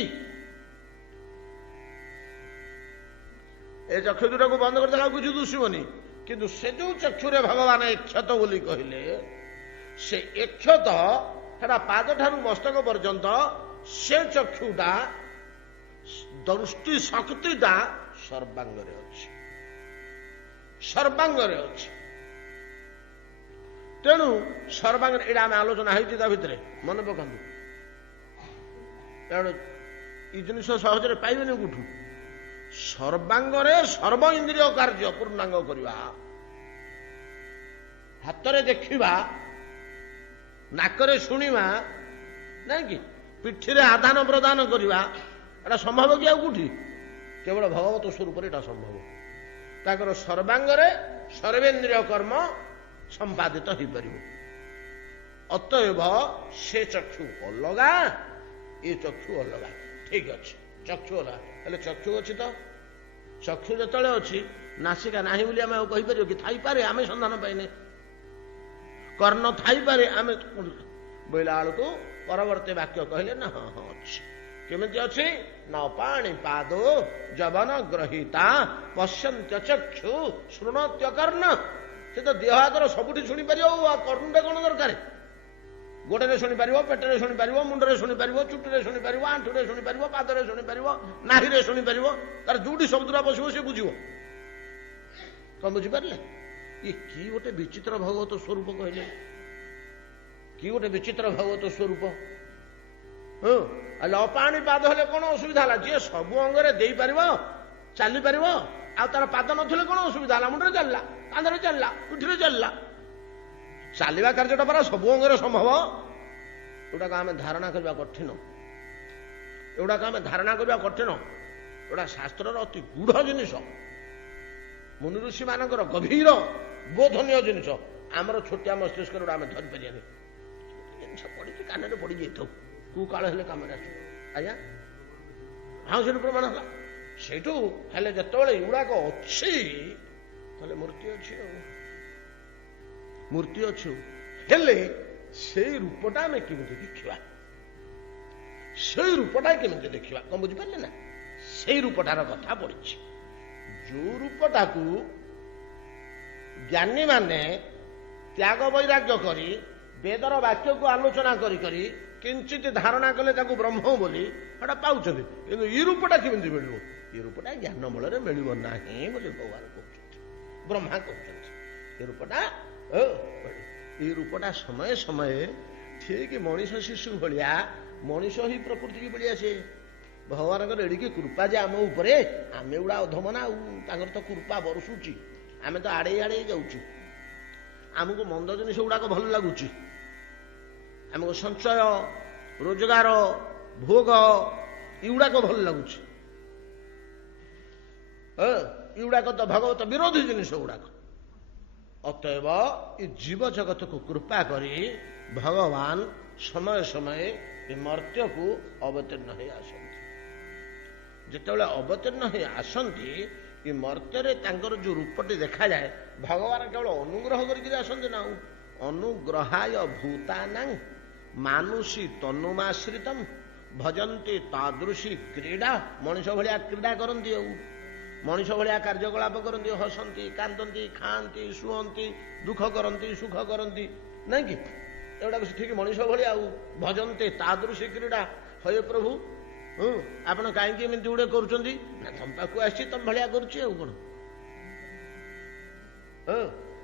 ଏ ଚକ୍ଷୁ ଦୁଟାକୁ ବନ୍ଦ କରିଦେଲା ଆଉ କିଛି ଦୁଶିବନି। କିନ୍ତୁ ସେ ଯୋଉ ଚକ୍ଷୁରେ ଭଗବାନ ଏକ୍ଷତ ବୋଲି କହିଲେ, ସେ ଏକ୍ଷତ ସେଟା ପାଦଠାରୁ ମସ୍ତକ ପର୍ଯ୍ୟନ୍ତ, ସେ ଚକ୍ଷୁଟା ଦୃଷ୍ଟି ଶକ୍ତିଟା ସର୍ବାଙ୍ଗରେ ଅଛି, ସର୍ବାଙ୍ଗରେ ଅଛି। ତେଣୁ ସର୍ବାଙ୍ଗରେ ଏଇଟା ଆମେ ଆଲୋଚନା ହେଇଛି ତା ଭିତରେ, ମନେ ପକାନ୍ତୁ। ତେଣୁ ଏଇ ଜିନିଷ ସହଜରେ ପାଇବେନି କୋଉଠୁ? ସର୍ବାଙ୍ଗରେ ସର୍ବ ଇନ୍ଦ୍ରିୟ କାର୍ଯ୍ୟ ପୂର୍ଣ୍ଣାଙ୍ଗ କରିବା, ହାତରେ ଦେଖିବା, ନାକରେ ଶୁଣିବା, ନାଇଁ କି ପିଠିରେ ଆଦାନ ପ୍ରଦାନ କରିବା, ଏଟା ସମ୍ଭବ କି ଆଉ କୋଉଠି? କେବଳ ଭଗବତ ସ୍ୱରୂପରେ ଏଟା ସମ୍ଭବ। ତାଙ୍କର ସର୍ବାଙ୍ଗରେ ସର୍ବେନ୍ଦ୍ରିୟ କର୍ମ ସମ୍ପାଦିତ ହେଇପାରିବ। ଅତଏବ ସେ ଚକ୍ଷୁ ଅଲଗା, ଏ ଚକ୍ଷୁ ଅଲଗା। ଠିକ ଅଛି, ଚକ୍ଷୁ ଅଲଗା। ହେଲେ ଚକ୍ଷୁ ଅଛି ତ? ଚକ୍ଷୁ ଯେତେବେଳେ ଅଛି, ନାସିକା ନାହିଁ ବୋଲି ଆମେ ଆଉ କହିପାରିବ କି? ଥାଇପାରେ, ଆମେ ସନ୍ଧାନ ପାଇନେ। କର୍ଣ୍ଣ ଥାଇପାରେ, ଆମେ ବୋଇଲା ବେଳକୁ ପରବର୍ତ୍ତୀ ବାକ୍ୟ କହିଲେ ନା ହଁ ହଁ ଅଛି। କେମିତି ଅଛି? ନ ପାଣି ପାଦ ଯବନ ଗ୍ରହୀତା ପଶ୍ୟନ୍ତ୍ୟ ଚକ୍ଷୁ ଶୃଣତ୍ୟ କର୍ଣ୍ଣ। ସେ ତ ଦେହ ହାତର ସବୁଠି ଶୁଣିପାରିବ। ଆଉ କର୍ଣ୍ଣଟା କଣ ଦରକାର? ଗୋଡରେ ଶୁଣିପାରିବ, ପେଟରେ ଶୁଣିପାରିବ, ମୁଣ୍ଡରେ ଶୁଣିପାରିବ, ଚୁଟିରେ ଶୁଣିପାରିବ, ଆଣ୍ଠୁରେ ଶୁଣିପାରିବ, ପାଦରେ ଶୁଣିପାରିବ, ନାହିରେ ଶୁଣିପାରିବ। ତାର ଯୋଉଠି ଶବ୍ଦଟା ବସିବ ସେ ବୁଝିବ। କଣ ବୁଝିପାରିଲେ? ଇଏ କି ଗୋଟେ ବିଚିତ୍ର ଭଗବତ ସ୍ୱରୂପ କହିଲେ? କି ଗୋଟେ ବିଚିତ୍ର ଭଗବତ ସ୍ୱରୂପ। ଅପାଣି ପାଦ ହେଲେ କଣ ଅସୁବିଧା ହେଲା? ଯିଏ ସବୁ ଅଙ୍ଗରେ ଦେଇପାରିବ, ଚାଲିପାରିବ, ଆଉ ତାର ପାଦ ନଥିଲେ କଣ ଅସୁବିଧା ହେଲା? ମୁଣ୍ଡରେ ଚାଲିଲା, କାନ୍ଧରେ ଚାଲିଲା, ପିଠିରେ ଚାଲିଲା। ଚାଲିବା କାର୍ଯ୍ୟଟା ପରା ସବୁ ଅଙ୍ଗରେ ସମ୍ଭବ। ଏଗୁଡାକ ଆମେ ଧାରଣା କରିବା କଠିନ। ଏଗୁଡାକ ଆମେ ଧାରଣା କରିବା କଠିନ। ଏଗୁଡା ଶାସ୍ତ୍ରର ଅତି ଗୂଢ ଜିନିଷ, ମୁନି ଋଷି ମାନଙ୍କର ଗଭୀର ବୋଧନୀୟ ଜିନିଷ। ଆମର ଛୋଟିଆ ମସ୍ତିଷ୍କରେ ଆମେ ଧରିପାରିବାନି। ଜିନିଷ ପଡିକି କାନରେ ପଡିଯାଇଥାଉ, କୋଉ କାଳ ହେଲେ କାମରେ ଆସିବ। ଆଜ୍ଞା ହଁ, ସେଠୁ ପ୍ରମାଣ ହେଲା। ସେଇଠୁ ହେଲେ ଯେତେବେଳେ ଏଗୁଡାକ ଅଛି, ତାହେଲେ ମୂର୍ତ୍ତି ଅଛି। ଆଉ ମୂର୍ତ୍ତି ଅଛି, ହେଲେ ସେଇ ରୂପଟା ଆମେ କେମିତି ଦେଖିବା? ସେଇ ରୂପଟା କେମିତି ଦେଖିବା? କଣ ବୁଝିପାରିଲେ ନା? ସେଇ ରୂପଟାର କଥା ପଡିଛି। ଯୋଉ ରୂପଟାକୁ ଜ୍ଞାନୀ ମାନେ ତ୍ୟାଗ ବୈରାଗ୍ୟ କରି ବେଦର ବାକ୍ୟକୁ ଆଲୋଚନା କରି କରି କିଞ୍ଚିତ ଧାରଣା କଲେ ତାକୁ ବ୍ରହ୍ମ ବୋଲି ସେଟା ପାଉଛନ୍ତି। କିନ୍ତୁ ଏଇ ରୂପଟା କେମିତି ମିଳିବ? ଏ ରୂପଟା ଜ୍ଞାନ ବଳରେ ମିଳିବ ନାହିଁ ବୋଲି ଭଗବାନ କହୁଛନ୍ତି, ବ୍ରହ୍ମା କହୁଛନ୍ତି। ଏ ରୂପଟା ଏ ରୂପଟା ସମୟ ସମୟ ଠିକ ମଣିଷ ଶିଶୁ ଭଳିଆ ମଣିଷ ହିଁ ପ୍ରକୃତିକି ଭଳି ଆସେ। ଭଗବାନଙ୍କର ଏଡ଼ିକି କୃପା ଯେ ଆମ ଉପରେ, ଆମେ ଗୁଡ଼ା ଅଧମ ନା, ଆଉ ତାଙ୍କର ତ କୃପା ବର୍ଷୁଛି, ଆମେ ତ ଆଡ଼େଇ ଆଡ଼େଇ ଯାଉଛୁ। ଆମକୁ ମନ୍ଦ ଜିନିଷ ଗୁଡ଼ାକ ଭଲ ଲାଗୁଛି, ଆମକୁ ସଞ୍ଚୟ, ରୋଜଗାର, ଭୋଗ ଏଗୁଡ଼ାକ ଭଲ ଲାଗୁଛି। ଏଗୁଡ଼ାକ ତ ଭଗବତ ବିରୋଧୀ ଜିନିଷ ଗୁଡ଼ାକ। ଅତଏବ ଏ ଜୀବ ଜଗତକୁ କୃପା କରି ଭଗବାନ ସମୟ ସମୟ ଏ ମର୍ତ୍ତ୍ୟକୁ ଅବତୀର୍ଣ୍ଣ ହୋଇ ଆସନ୍ତି। ଯେତେବେଳେ ଅବତୀର୍ଣ୍ଣ ହୋଇ ଆସନ୍ତି ଏ ମର୍ତ୍ତ୍ୟରେ ତାଙ୍କର ଯୋଉ ରୂପଟି ଦେଖାଯାଏ, ଭଗବାନ କେବଳ ଅନୁଗ୍ରହ କରିକି ଆସନ୍ତି ନା, ଅନୁଗ୍ରହାୟ ଭୂତାନାଂ ମାନୁଷୀ ତନୁମାଶ୍ରିତମ ଭଜନ୍ତି ତାଦୃଶୀ କ୍ରୀଡ଼ା। ମଣିଷ ଭଳିଆ କ୍ରୀଡ଼ା କରନ୍ତି, ଆଉ ମଣିଷ ଭଳିଆ କାର୍ଯ୍ୟକଳାପ କରନ୍ତି, ହସନ୍ତି, କାନ୍ଦନ୍ତି, ଖାଆନ୍ତି, ଶୁଅନ୍ତି, ଦୁଃଖ କରନ୍ତି, ସୁଖ କରନ୍ତି, ନାଇଁ କି? ଏଗୁଡ଼ାକ ଠିକ ମଣିଷ ଭଳିଆ। ଆଉ ଭଜନ୍ତି ତାଦୃଶୀ କ୍ରୀଡ଼ା। ହଏ ପ୍ରଭୁ, ଆପଣ କାହିଁକି ଏମିତି ଗୁଡ଼େ କରୁଛନ୍ତି? ନା ତମ ପାଖକୁ ଆସିଛି, ତମ ଭଳିଆ କରୁଛି, ଆଉ କଣ?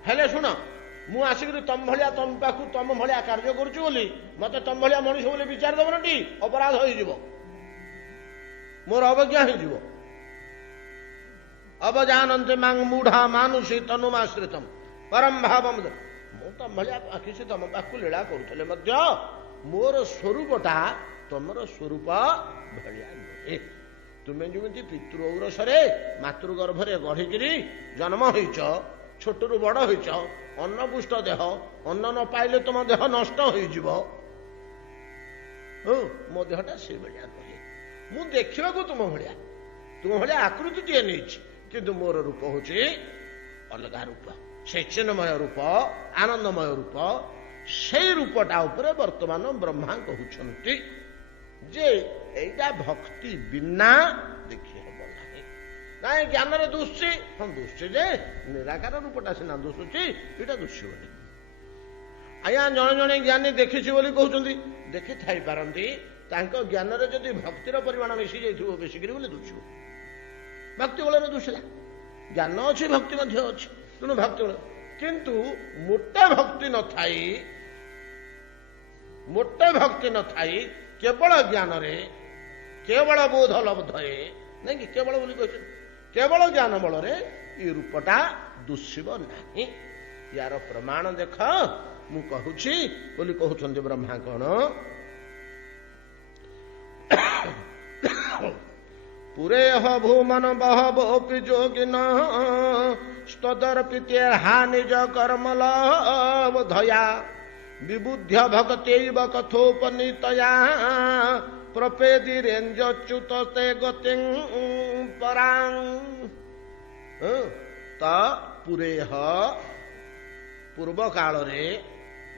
ହେଲେ ଶୁଣ, ମୁଁ ଆସିକିରି ତମ ଭଳିଆ ତମ ପାଖକୁ ତମ ଭଳିଆ କାର୍ଯ୍ୟ କରୁଛି ବୋଲି ମତେ ତମ ଭଳିଆ ମଣିଷ ବୋଲି ବିଚାର ଦେବନି ଟି? ଅପରାଧ ହେଇଯିବ, ମୋର ଅବଜ୍ଞା ହେଇଯିବ। ଅବଜାନନ୍ତି ମାଂ ମୂଢା ମାନୁଷୀ ତନୁମାଶ୍ରିତମ ପରମ ଭାବମ। ମୁଁ ତମ ଭଳିଆ କିଛି ତମ ପାଖକୁ ଲୀଳା କରୁଥିଲେ ମଧ୍ୟ ମୋର ସ୍ୱରୂପଟା ତମର ସ୍ୱରୂପ ଭଳିଆ ନୁହେଁ। ତୁମେ ଯେମିତି ପିତୃ ଔରସରେ ମାତୃ ଗର୍ଭରେ ଗଢ଼ିକିରି ଜନ୍ମ ହେଇଛ, ଛୋଟରୁ ବଡ଼ ହେଇଛ, ଅନ୍ନପୁଷ୍ଟ ଦେହ, ଅନ୍ନ ନ ପାଇଲେ ତମ ଦେହ ନଷ୍ଟ ହେଇଯିବ। ମୋ ଦେହଟା ସେଇଭଳିଆ ନୁହେଁ। ମୁଁ ଦେଖିବାକୁ ତୁମ ଭଳିଆ ଆକୃତିଟିଏ ନେଇଛି, କିନ୍ତୁ ମୋର ରୂପ ହଉଛି ଅଲଗା ରୂପ, ସେ ଚିନ୍ମୟ ରୂପ, ଆନନ୍ଦମୟ ରୂପ। ସେଇ ରୂପଟା ଉପରେ ବର୍ତ୍ତମାନ ବ୍ରହ୍ମା କହୁଛନ୍ତି ଯେ ଏଇଟା ଭକ୍ତି ବିନା ଦେଖି ହେବ ନାହିଁ। ନାଇଁ ଜ୍ଞାନରେ ଦୁଶ୍ଚି, ହଁ ଦୁଶ୍ଚି ଯେ ନିରାକାର ରୂପଟା ସିନା ଦୁଶୁଛି, ଏଇଟା ଦୁଶିବନି। ଆଜ୍ଞା ଜଣେ ଜଣେ ଜ୍ଞାନୀ ଦେଖିଛି ବୋଲି କହୁଛନ୍ତି, ଦେଖିଥାଇ ପାରନ୍ତି, ତାଙ୍କ ଜ୍ଞାନରେ ଯଦି ଭକ୍ତିର ପରିମାଣ ମିଶି ଯାଇଥିବ ବେଶୀକିରି ବୋଲି ଦୁଶିବ। ଭକ୍ତି ବଳରେ ଦୁଶିଲା। ଜ୍ଞାନ ଅଛି, ଭକ୍ତି ମଧ୍ୟ ଅଛି, ତେଣୁ ଭକ୍ତି ବଳ। କିନ୍ତୁ ମୋଟେ ଭକ୍ତି ନଥାଇ କେବଳ ଜ୍ଞାନରେ, କେବଳ ବୋଧ ଲବ୍ଧରେ, ନାଇଁ କି? କେବଳ ବୋଲି କହିଛନ୍ତି, କେବଳ ଜ୍ଞାନ ବଳରେ ଏ ରୂପଟା ଦୁଶିବ ନାହିଁ। ୟାର ପ୍ରମାଣ ଦେଖ, ମୁଁ କହୁଛି ବୋଲି କହୁଛନ୍ତି ବ୍ରହ୍ମା। କଣ? ପୁରେହ ଭୂମନ ବହବୋପି ଯୋଗିନ ସ୍ତଦର୍ପିତ୍ୟର୍ହା ନିଜ କର୍ମଲବଧୟା ବିବୁଦ୍ଧ୍ୟ ଭଗତୈବ କଥୋପନୀତୟା ପ୍ରପେଦିରେଞ୍ଜଚ୍ୟୁତେ ଗତିଂ ପରାଂ। ତ ପୁରେହ, ପୂର୍ବ କାଳରେ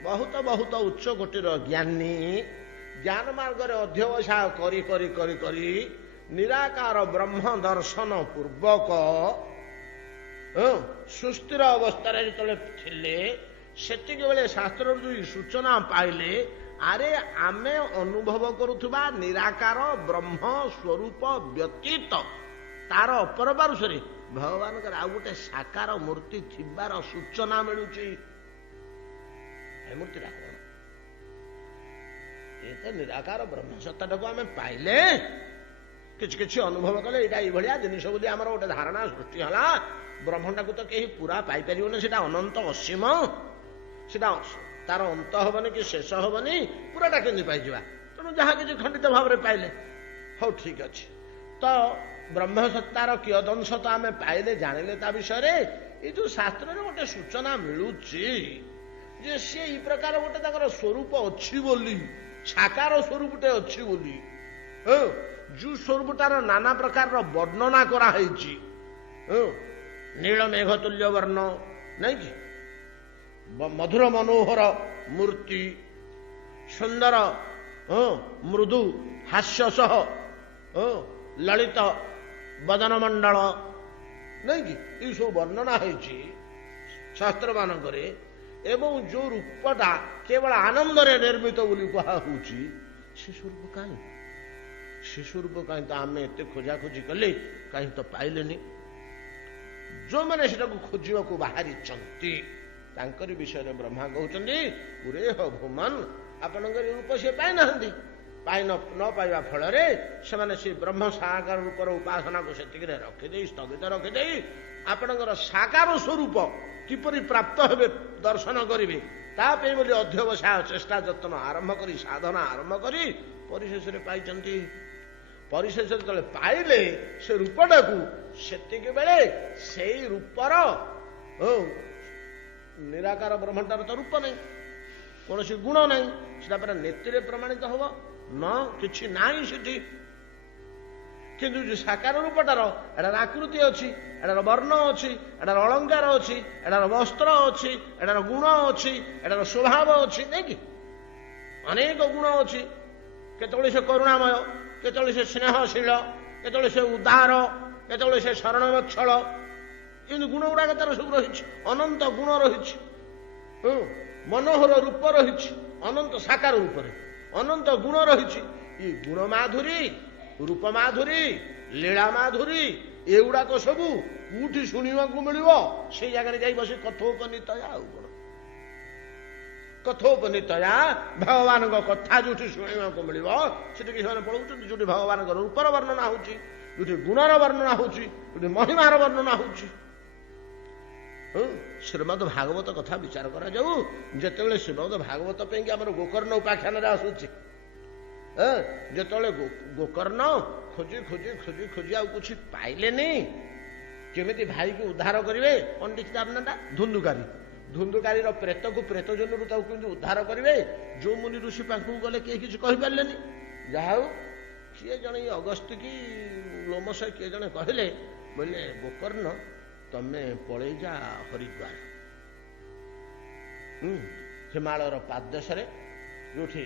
ବହୁତ ବହୁତ ଉଚ୍ଚ କୋଟିର ଜ୍ଞାନୀ ଜ୍ଞାନ ମାର୍ଗରେ ଅଧ୍ୟବସାୟ କରି କରି କରି କରି ନିରାକାର ବ୍ରହ୍ମ ଦର୍ଶନ ପୂର୍ବକ ସୁସ୍ଥିର ଅବସ୍ଥାରେ ଯେତେବେଳେ ଥିଲେ, ସେତିକି ବେଳେ ଶାସ୍ତ୍ରରୁ ଯୋଉ ସୂଚନା ପାଇଲେ, ଆରେ ଆମେ ଅନୁଭବ କରୁଥିବା ନିରାକାର ବ୍ରହ୍ମ ସ୍ୱରୂପ ବ୍ୟତୀତ ତାର ଅପର ପାର୍ଶ୍ୱରେ ଭଗବାନଙ୍କର ଆଉ ଗୋଟେ ସାକାର ମୂର୍ତ୍ତି ଥିବାର ସୂଚନା ମିଳୁଛି। ଏ ମୂର୍ତ୍ତିଟା କଣ? ଏ ତ ନିରାକାର ବ୍ରହ୍ମ ସତ୍ତାଟାକୁ ଆମେ ପାଇଲେ, କିଛି କିଛି ଅନୁଭବ କଲେ, ଏଇଟା ଏଇଭଳିଆ ଜିନିଷ ବୋଲି ଆମର ଗୋଟେ ଧାରଣା ସୃଷ୍ଟି ହେଲା। ବ୍ରହ୍ମଟାକୁ ତ କେହି ପୁରା ପାଇପାରିବନି, ସେଟା ଅନନ୍ତ ଅସୀମ, ସେଟା ତାର ଅନ୍ତ ହବନି କି ଶେଷ ହବନି, ପୁରାଟା କେମିତି ପାଇଯିବା? ତେଣୁ ଯାହା କିଛି ଖଣ୍ଡିତ ଭାବରେ ପାଇଲେ, ହଉ ଠିକ ଅଛି। ତ ବ୍ରହ୍ମ ସତ୍ତାର କିୟଦଂଶ ତ ଆମେ ପାଇଲେ, ଜାଣିଲେ ତା ବିଷୟରେ। ଏଇ ଯୋଉ ଶାସ୍ତ୍ରରେ ଗୋଟେ ସୂଚନା ମିଳୁଛି ଯେ ସିଏ ଏଇ ପ୍ରକାର ଗୋଟେ ତାଙ୍କର ସ୍ୱରୂପ ଅଛି ବୋଲି, ସାକାର ସ୍ୱରୂପଟେ ଅଛି ବୋଲି, ଯୋଉ ସ୍ୱରୂପଟାର ନାନା ପ୍ରକାରର ବର୍ଣ୍ଣନା କରାହେଇଛି। ନୀଳ ମେଘ ତୁଲ୍ୟ ବର୍ଣ୍ଣ, ନାଇଁ କି? ମଧୁର ମନୋହର ମୂର୍ତ୍ତି, ସୁନ୍ଦର ମୃଦୁ ହାସ୍ୟ ସହ ଲଳିତ ବଦନମଣ୍ଡଳ, ନାଇଁ କି? ଏଇସବୁ ବର୍ଣ୍ଣନା ହେଇଛି ଶାସ୍ତ୍ର ମାନଙ୍କରେ। ଏବଂ ଯୋଉ ରୂପଟା କେବଳ ଆନନ୍ଦରେ ନିର୍ମିତ ବୋଲି କୁହା ହଉଛି, ସେ ସ୍ୱରୂପ କାହିଁ? ସେ ସ୍ୱରୂପ କାହିଁ ତ ଆମେ ଏତେ ଖୋଜାଖୋଜି କଲେ, କାହିଁ ତ ପାଇଲେନି? ଯୋଉମାନେ ସେଟାକୁ ଖୋଜିବାକୁ ବାହାରିଛନ୍ତି, ତାଙ୍କରି ବିଷୟରେ ବ୍ରହ୍ମା କହୁଛନ୍ତି ପୁରେ ହ ଭୂମନ୍ ଆପଣଙ୍କର ରୂପ ସେ ପାଇନାହାନ୍ତି। ନ ପାଇବା ଫଳରେ ସେମାନେ ସେ ବ୍ରହ୍ମ ସାକାର ରୂପର ଉପାସନାକୁ ସେତିକିରେ ରଖିଦେଇ ସ୍ଥଗିତ ରଖିଦେଇ ଆପଣଙ୍କର ସାକାର ସ୍ୱରୂପ କିପରି ପ୍ରାପ୍ତ ହେବେ ଦର୍ଶନ କରିବେ ତା ପାଇଁ ବୋଲି ଅଧ୍ୟବସାୟ ଚେଷ୍ଟା ଯତ୍ନ ଆରମ୍ଭ କରି ସାଧନା ଆରମ୍ଭ କରି ପରିଶେଷରେ ପାଇଛନ୍ତି। ପରିଶେଷରେ ଯେତେବେଳେ ପାଇଲେ ସେ ରୂପଟାକୁ ସେତିକି ବେଳେ ସେଇ ରୂପର ନିରାକାର ବ୍ରହ୍ମଟାର ତ ରୂପ ନାହିଁ, କୌଣସି ଗୁଣ ନାହିଁ, ସେଟା ପୁରା ନେତିରେ ପ୍ରମାଣିତ ହବ ନ କିଛି ନାହିଁ ସେଠି। କିନ୍ତୁ ଯୋଉ ସାକାର ରୂପଟାର ଏଟାର ଆକୃତି ଅଛି, ଏଟାର ବର୍ଣ୍ଣ ଅଛି, ଏଟାର ଅଳଙ୍କାର ଅଛି, ଏଟାର ବସ୍ତ୍ର ଅଛି, ଏଟାର ଗୁଣ ଅଛି, ଏଟାର ସ୍ୱଭାବ ଅଛି, ନାଇଁ କି ଅନେକ ଗୁଣ ଅଛି। କେତେବେଳେ ସେ କରୁଣାମୟ, କେତେବେଳେ ସେ ସ୍ନେହଶୀଳ, କେତେବେଳେ ସେ ଉଦାର, କେତେବେଳେ ସେ ଶରଣବତ୍ସଳ, ଏମିତି ଗୁଣ ଗୁଡାକ ତାର ସବୁ ରହିଛି। ଅନନ୍ତ ଗୁଣ ରହିଛି, ମନୋହର ରୂପ ରହିଛି, ଅନନ୍ତ ସାକାର ରୂପରେ ଅନନ୍ତ ଗୁଣ ରହିଛି। ଏ ଗୁଣ ମାଧୁରୀ, ରୂପ ମାଧୁରୀ, ଲୀଳା ମାଧୁରୀ ଏଗୁଡାକ ସବୁ କୋଉଠି ଶୁଣିବାକୁ ମିଳିବ? ସେଇ ଜାଗାରେ ଯାଇ ବସି କଥୋପନିତୟା। ଆଉ କଣ କଥୋପନିତୟା? ଭଗବାନଙ୍କ କଥା ଯୋଉଠି ଶୁଣିବାକୁ ମିଳିବ ସେଠିକି ସେମାନେ ପଳଉଛନ୍ତି। ଯୋଉଠି ଭଗବାନଙ୍କ ରୂପର ବର୍ଣ୍ଣନା ହଉଛି, ଯୋଉଠି ଗୁଣର ବର୍ଣ୍ଣନା ହଉଛି, ଯୋଉଠି ମହିମାର ବର୍ଣ୍ଣନା ହଉଛି। ଶ୍ରୀମଦ୍ ଭାଗବତ କଥା ବିଚାର କରାଯାଉ। ଯେତେବେଳେ ଶ୍ରୀମଦ୍ ଭାଗବତ ପାଇଁକି ଆମର ଗୋକର୍ଣ୍ଣ ଉପାଖ୍ୟାନରେ ଆସୁଛି, ଯେତେବେଳେ ଗୋକର୍ଣ୍ଣ ଖୋଜି ଖୋଜି ଖୋଜି ଖୋଜି ଆଉ କିଛି ପାଇଲେନି, କେମିତି ଭାଇକୁ ଉଦ୍ଧାର କରିବେ? କଣ ଦେଖିଛି ତାର ନାଁଟା? ଧୁନ୍ଧୁକାରୀ। ଧୁନ୍ଧୁକାରୀର ପ୍ରେତକୁ ପ୍ରେତ ଜନ୍ମରୁ ତାକୁ କେମିତି ଉଦ୍ଧାର କରିବେ? ଯୋଉ ମୁନି ଋଷି ପାଖକୁ ଗଲେ କେହି କିଛି କହିପାରିଲେନି। ଯାହା ହଉ କିଏ ଜଣେ ଅଗସ୍ତ୍ୟ କି ଲୋମଶ କିଏ ଜଣେ କହିଲେ, ବୋଇଲେ ଗୋକର୍ଣ୍ଣ ତମେ ପଳେଇ ଯା ହରିଦ୍ୱାର, ହିମାଳୟର ପାଦଦେଶରେ ଯୋଉଠି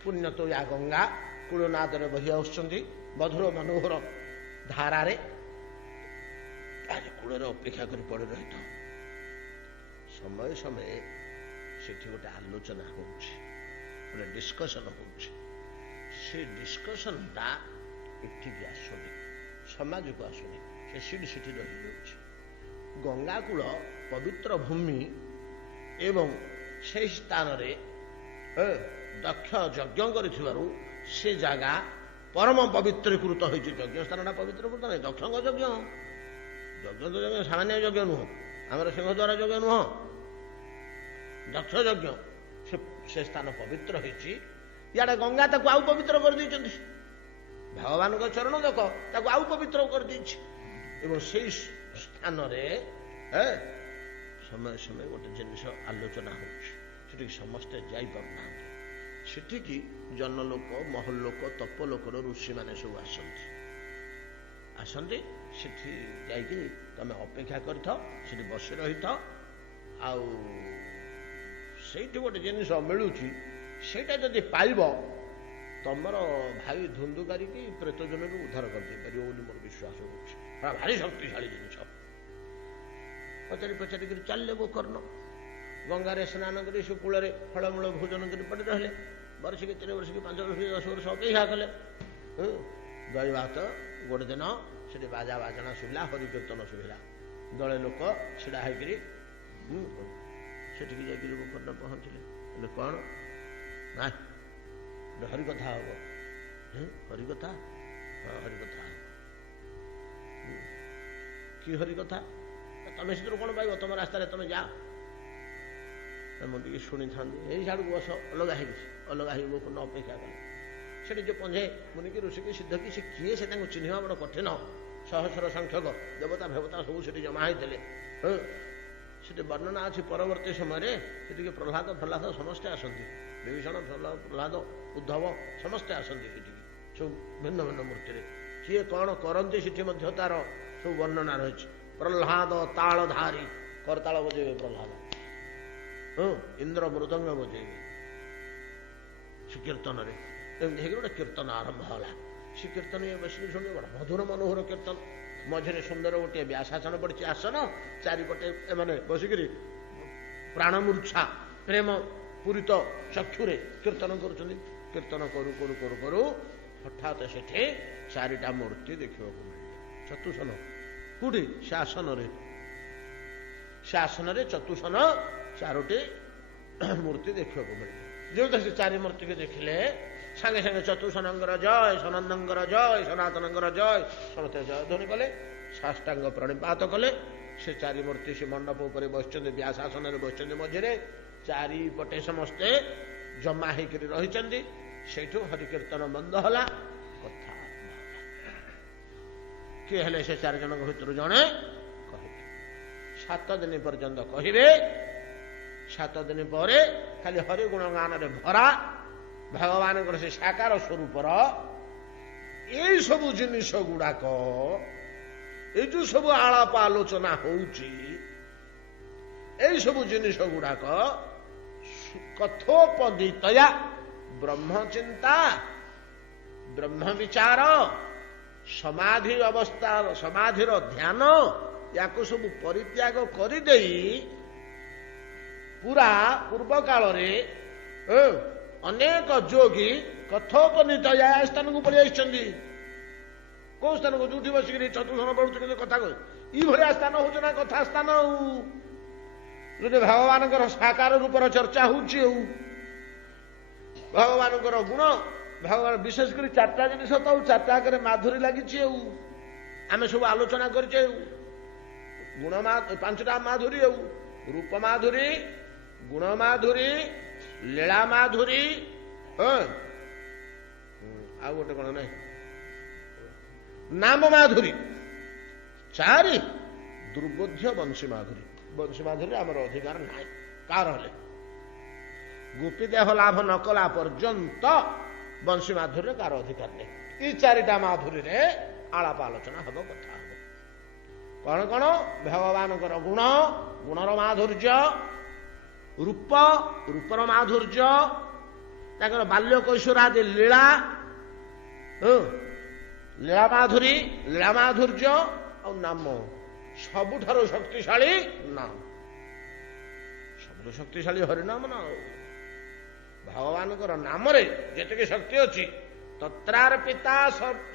ପୁଣ୍ୟତୋୟା ଗଙ୍ଗା କୂଳନାଦରେ ବହି ଆସୁଛନ୍ତି ମଧୁର ମନୋହର ଧାରାରେ, ତାରି କୂଳରେ ଅପେକ୍ଷା କରି ପଡ଼ି ରହିଥାଉ। ସମୟ ସମୟେ ସେଠି ଗୋଟେ ଆଲୋଚନା ହଉଛି, ଗୋଟେ ଡିସ୍କସନ ହଉଛି। ସେ ଡିସ୍କସନଟା ଏଠିକି ଆସୁନି, ସମାଜକୁ ଆସୁନି, ସେ ସେଠି ରହିଯାଉଛି। ଗଙ୍ଗାକୂଳ ପବିତ୍ର ଭୂମି ଏବଂ ସେହି ସ୍ଥାନରେ ଦକ୍ଷ ଯଜ୍ଞ କରିଥିବାରୁ ସେ ଜାଗା ପରମ ପବିତ୍ରୀକୃତ ହୋଇଛି। ଯଜ୍ଞ ସ୍ଥାନଟା ପବିତ୍ରକୃତ ନାହିଁ, ଦକ୍ଷଙ୍କ ଯଜ୍ଞ। ଯଜ୍ଞ ତ ଯଜ୍ଞ ସାମାନ୍ୟ ଯଜ୍ଞ ନୁହଁ, ଆମର ସିଂହଦ୍ୱାର ଯଜ୍ଞ ନୁହଁ, ଦକ୍ଷ ଯଜ୍ଞ। ସେ ସ୍ଥାନ ପବିତ୍ର ହେଇଛି। ଇଆଡେ ଗଙ୍ଗା ତାକୁ ଆଉ ପବିତ୍ର କରିଦେଇଛନ୍ତି। ଭଗବାନଙ୍କ ଚରଣ ଦେଖ ତାକୁ ଆଉ ପବିତ୍ର କରିଦେଇଛି। ଏବଂ ସେଇ ସ୍ଥାନରେ ସମୟ ସମୟ ଗୋଟେ ଜିନିଷ ଆଲୋଚନା ହଉଛି, ସେଠିକି ସମସ୍ତେ ଯାଇପାରୁନାହାନ୍ତି। ସେଠିକି ଜନଲୋକ, ମହଲ୍ଲୋକ, ତପଲୋକର ଋଷିମାନେ ସବୁ ଆସନ୍ତି। ସେଠି ଯାଇକି ତମେ ଅପେକ୍ଷା କରିଥାଅ, ସେଠି ବସି ରହିଥାଅ। ଆଉ ସେଇଠି ଗୋଟେ ଜିନିଷ ମିଳୁଛି, ସେଇଟା ଯଦି ପାଇବ ତମର ଭାଇ ଧୁନ୍ଧୁକାରୀକି ପ୍ରେତଜନରୁ ଉଦ୍ଧାର କରିଦେଇପାରିବ ବୋଲି ମୋର ବିଶ୍ୱାସ ହଉଛି। ଭାରି ଶକ୍ତିଶାଳୀ ଜିନିଷ। ପଚାରିକରି ଚାଲିଲେ ଗୋକର୍ଣ୍ଣ। ଗଙ୍ଗାରେ ସ୍ନାନ କରି ସେ କୂଳରେ ଫଳମୂଳ ଭୋଜନ କରି ପଡ଼ି ରହିଲେ। ବର୍ଷିକି 3 ବର୍ଷିକି 5 ବର୍ଷିକି 10 ବର୍ଷ ଅପେକ୍ଷା କଲେ। ଦୈବାତ ଗୋଟେ ଦିନ ସେଠି ବାଜା ବାଜଣା ଶୁଭିଲା, ହରିକୀର୍ତ୍ତନ ଶୁଭିଲା। ଦଳେ ଲୋକ ଛିଡ଼ା ହେଇକିରି ସେଠିକି ଯାଇକିରି ଗୋକର୍ଣ୍ଣ ପହଞ୍ଚିଲେ। ହେଲେ କ'ଣ ନା ହରିକଥା ହବ। ହରିକଥା? ହଁ ହରିକଥା ହବ। କି ହରିକଥା? ତମେ ସେଥିରୁ କ'ଣ ପାଇବ? ତମ ରାସ୍ତାରେ ତମେ ଯାଅ, ମୁଁ ଟିକେ ଶୁଣିଥାନ୍ତି। ଏଇ ସିଆଡ଼କୁ ବସ, ଅଲଗା ହେଇକି ଗୋକର୍ଣ୍ଣ ଅପେକ୍ଷା କଲେ। ସେଠି ଯୋଉ ପଞ୍ଝେ ମୁନିକି ଋଷିକି ସିଦ୍ଧ କି ସେ କିଏ, ସେ ତାଙ୍କୁ ଚିହ୍ନିବା ବଡ଼ କଠିନ। ସହସ୍ର ସଂଖ୍ୟକ ଦେବତା ଫେବତା ସବୁ ସେଠି ଜମା ହେଇଥିଲେ। ସେଠି ବର୍ଣ୍ଣନା ଅଛି ପରବର୍ତ୍ତୀ ସମୟରେ ସେଠିକି ପ୍ରହ୍ଲାଦ ସମସ୍ତେ ଆସନ୍ତି। ବିଭୀଷଣ, ପ୍ରହ୍ଲାଦ, ଉଦ୍ଧବ ସମସ୍ତେ ଆସନ୍ତି ସେଠିକି, ସବୁ ଭିନ୍ନ ଭିନ୍ନ ମୂର୍ତ୍ତିରେ। କିଏ କ'ଣ କରନ୍ତି ସେଠି ମଧ୍ୟ ତାର ସବୁ ବର୍ଣ୍ଣନା ରହିଛି। ପ୍ରହ୍ଲାଦ ତାଳଧାରୀ, କରତାଳ ବଜେଇବେ ପ୍ରହ୍ଲାଦ। ଇନ୍ଦ୍ର ମୃଦଙ୍ଗ ବଜେଇବେ ସେ କୀର୍ତ୍ତନରେ। ଏମିତି ହେଇକି ଗୋଟେ କୀର୍ତ୍ତନ ଆରମ୍ଭ ହେଲା। ସେ କୀର୍ତ୍ତନ ବସିକି ଶୁଣିବେ, ବଡ଼ ମଧୁର ମନୋହର କୀର୍ତ୍ତନ। ମଝିରେ ସୁନ୍ଦର ଗୋଟିଏ ବ୍ୟାସାସନ ପଡ଼ିଛି, ଆସନ। ଚାରିପଟେ ଏମାନେ ବସିକିରି ପ୍ରାଣମୂର୍ଚ୍ଛା ପ୍ରେମ ପୂରିତ ଚକ୍ଷୁରେ କୀର୍ତ୍ତନ କରୁଛନ୍ତି। କୀର୍ତ୍ତନ କରୁ କରୁ କରୁ କରୁ ହଠାତ୍ ସେଠି 4ଟା ମୂର୍ତ୍ତି ଦେଖିବାକୁ ମିଳିଲେ। ଚତୁସନ କୋଉଠି? ସେ ଆସନରେ ଚତୁସନ ଚାରୋଟି ମୂର୍ତ୍ତି ଦେଖିବାକୁ ମିଳିଲେ। ଯେହେତୁ ସେ ଚାରି ମୂର୍ତ୍ତିକୁ ଦେଖିଲେ ସାଙ୍ଗେ ସାଙ୍ଗେ ଚତୁଃସନଙ୍କର ଜୟ, ସନନ୍ଦଙ୍କର ଜୟ, ସନାତନଙ୍କର ଜୟ, ସମସ୍ତେ ଜୟ ଧ୍ୱନି କଲେ, ସାଷ୍ଟାଙ୍ଗ ପ୍ରଣିପାତ କଲେ। ସେ ଚାରି ମୂର୍ତ୍ତି ସେ ମଣ୍ଡପ ଉପରେ ବସିଛନ୍ତି, ବ୍ୟାସାସନରେ ବସିଛନ୍ତି ମଝିରେ, ଚାରିପଟେ ସମସ୍ତେ ଜମା ହେଇକରି ରହିଛନ୍ତି। ସେଇଠୁ ହରିକୀର୍ତ୍ତନ ବନ୍ଦ ହେଲା, କଥା କିଏ ହେଲେ ସେ ଚାରି ଜଣଙ୍କ ଭିତରୁ ଜଣେ କହିଲେ 7 ଦିନ ପର୍ଯ୍ୟନ୍ତ କହିବେ। 7 ଦିନ ପରେ ଖାଲି ହରିଗୁଣ ଗାନରେ ଭରା ଭଗବାନଙ୍କର ସେ ସାକାର ସ୍ୱରୂପର ଏଇ ସବୁ ଜିନିଷ ଗୁଡାକ, ଏଇ ଯୋଉ ସବୁ ଆଳାପ ଆଲୋଚନା ହଉଛି, ଏଇ ସବୁ ଜିନିଷ ଗୁଡାକ କଥୋପଦିତୟା ବ୍ରହ୍ମଚିନ୍ତା, ବ୍ରହ୍ମ ବିଚାର, ସମାଧି ଅବସ୍ଥା, ସମାଧିର ଧ୍ୟାନ, ୟାକୁ ସବୁ ପରିତ୍ୟାଗ କରିଦେଇ ପୁରା ପୂର୍ବ କାଳରେ ଅନେକ ଯୋଗୀ କଥୋପନିତୟା ସ୍ଥାନକୁ ପଳେଇ ଆସିଛନ୍ତି। କୋଉ ସ୍ଥାନକୁ? ଯୋଉଠି ବସିକିରି ଚତୁର୍ଥନ ପଢୁଛନ୍ତି କଥା କହ, ଏଇଭଳିଆ ସ୍ଥାନ ହଉଛି ନା କଥା ସ୍ଥାନ। ଯୋଉଠି ଭଗବାନଙ୍କର ସାକାର ରୂପର ଚର୍ଚ୍ଚା ହଉଛି, ଆଉ ଭଗବାନଙ୍କର ଗୁଣ, ଭଗବାନ ବିଶେଷ କରି 4ଟା ଜିନିଷ ତ, 4ଟା ଆଗରେ ମାଧୁରୀ ଲାଗିଛି। ଆଉ ଆମେ ସବୁ ଆଲୋଚନା କରିଛେ, ଗୁଣ 5ଟା ମାଧୁରୀ, ଆଉ ରୂପ ମାଧୁରୀ, ଗୁଣ ମାଧୁରୀ, ଲୀଳା ମାଧୁରୀ, ଆଉ ଗୋଟେ କଣ ନାହିଁ, ନାମ ମାଧୁରୀ, 4 ଦୁର୍ବୋଧ୍ୟ ବଂଶୀ ମାଧୁରୀ। ବଂଶୀ ମାଧୁରୀରେ ଆମର ଅଧିକାର ନାହିଁ। କାହାର ହେଲେ ଗୋପୀ ଦେହ ଲାଭ ନ କଲା ପର୍ଯ୍ୟନ୍ତ ବଂଶୀ ମାଧୁରୀରେ କାହାର ଅଧିକାର ନାହିଁ। ଏଇ 4ଟା ମାଧୁରୀରେ ଆଳାପ ଆଲୋଚନା ହବ, କଥା ହବ। କଣ କଣ? ଭଗବାନଙ୍କର ଗୁଣ, ଗୁଣର ମାଧୁର୍ଯ୍ୟ, ରୂପ, ରୂପର ମାଧୁର୍ଯ୍ୟ, ତାଙ୍କର ବାଲ୍ୟ କୈଶୋର ଆଦି ଲୀଳା, ଲୀଳା ମାଧୁରୀ, ଲୀଳା ମାଧୁର୍ଯ୍ୟ, ଆଉ ନାମ, ସବୁଠାରୁ ଶକ୍ତିଶାଳୀ ନାମ। ସବୁଠୁ ଶକ୍ତିଶାଳୀ ହରିନାମ ନା। ଭଗବାନଙ୍କର ନାମରେ ଯେତିକି ଶକ୍ତି ଅଛି, ତତ୍ରାର୍ପିତା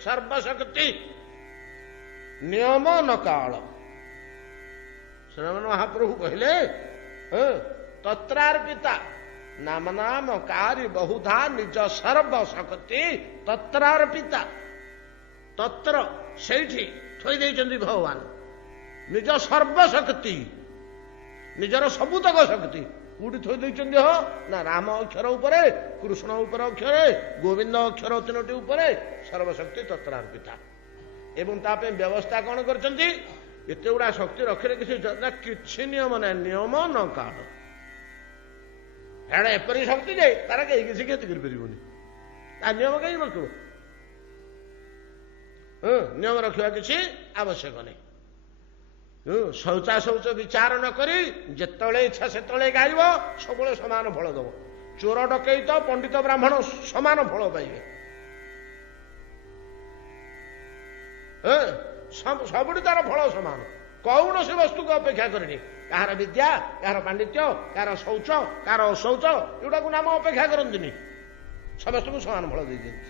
ସର୍ବଶକ୍ତି ନିୟମ ନ କାଳ। ଶ୍ରୀମନ୍ ମହାପ୍ରଭୁ କହିଲେ ତତ୍ରାର୍ପିତା ନାମ ନାମ କାରି ବହୁଧା ନିଜ ସର୍ବଶକ୍ତି ତତ୍ରାର୍ପିତା। ତତ୍ର ସେଇଠି ଥୋଇ ଦେଇଛନ୍ତି ଭଗବାନ ନିଜ ସର୍ବଶକ୍ତି, ନିଜର ସବୁତକ ଶକ୍ତି କୋଉଠି ଥୋଇ ଦେଇଛନ୍ତି? ହଁ ନା, ରାମ ଅକ୍ଷର ଉପରେ, କୃଷ୍ଣ ଉପରେ ଅକ୍ଷରେ, ଗୋବିନ୍ଦ ଅକ୍ଷର 3ଟି ଉପରେ ସର୍ବଶକ୍ତି ତତ୍ରାର୍ପିତା। ଏବଂ ତା ପାଇଁ ବ୍ୟବସ୍ଥା କଣ କରିଛନ୍ତି? ଏତେ ଗୁଡା ଶକ୍ତି ରଖିଲେ କିଛି ନିୟମ ନାହିଁ, ନିୟମ ନ କାଳ। ଏଣେ ଏପରି ଶକ୍ତି ଯେ ତାର କେହି କିଛି କ୍ଷତି କରିପାରିବନି। ତା ନିୟମ କେହି ରଖିବ? ନିୟମ ରଖିବା କିଛି ଆବଶ୍ୟକ ନାହିଁ। ଶୌଚ ବିଚାର ନ କରି ଯେତେବେଳେ ଇଚ୍ଛା ସେତେବେଳେ ଗାଇବ, ସବୁବେଳେ ସମାନ ଫଳ ଦବ। ଚୋର ଡକେଇତ, ପଣ୍ଡିତ ବ୍ରାହ୍ମଣ ସମାନ ଫଳ ପାଇବେ। ସବୁଠି ତାର ଫଳ ସମାନ, କୌଣସି ବସ୍ତୁକୁ ଅପେକ୍ଷା କରିନି। କାହାର ବିଦ୍ୟା, କାହାର ପାଣ୍ଡିତ୍ୟ, କାହାର ଶୌଚ, କାହାର ଅଶୌଚ, ଏଗୁଡାକୁ ନାମ ଅପେକ୍ଷା କରନ୍ତିନି। ସମସ୍ତଙ୍କୁ ସମାନ ଫଳ ଦେଇଦିଅନ୍ତି।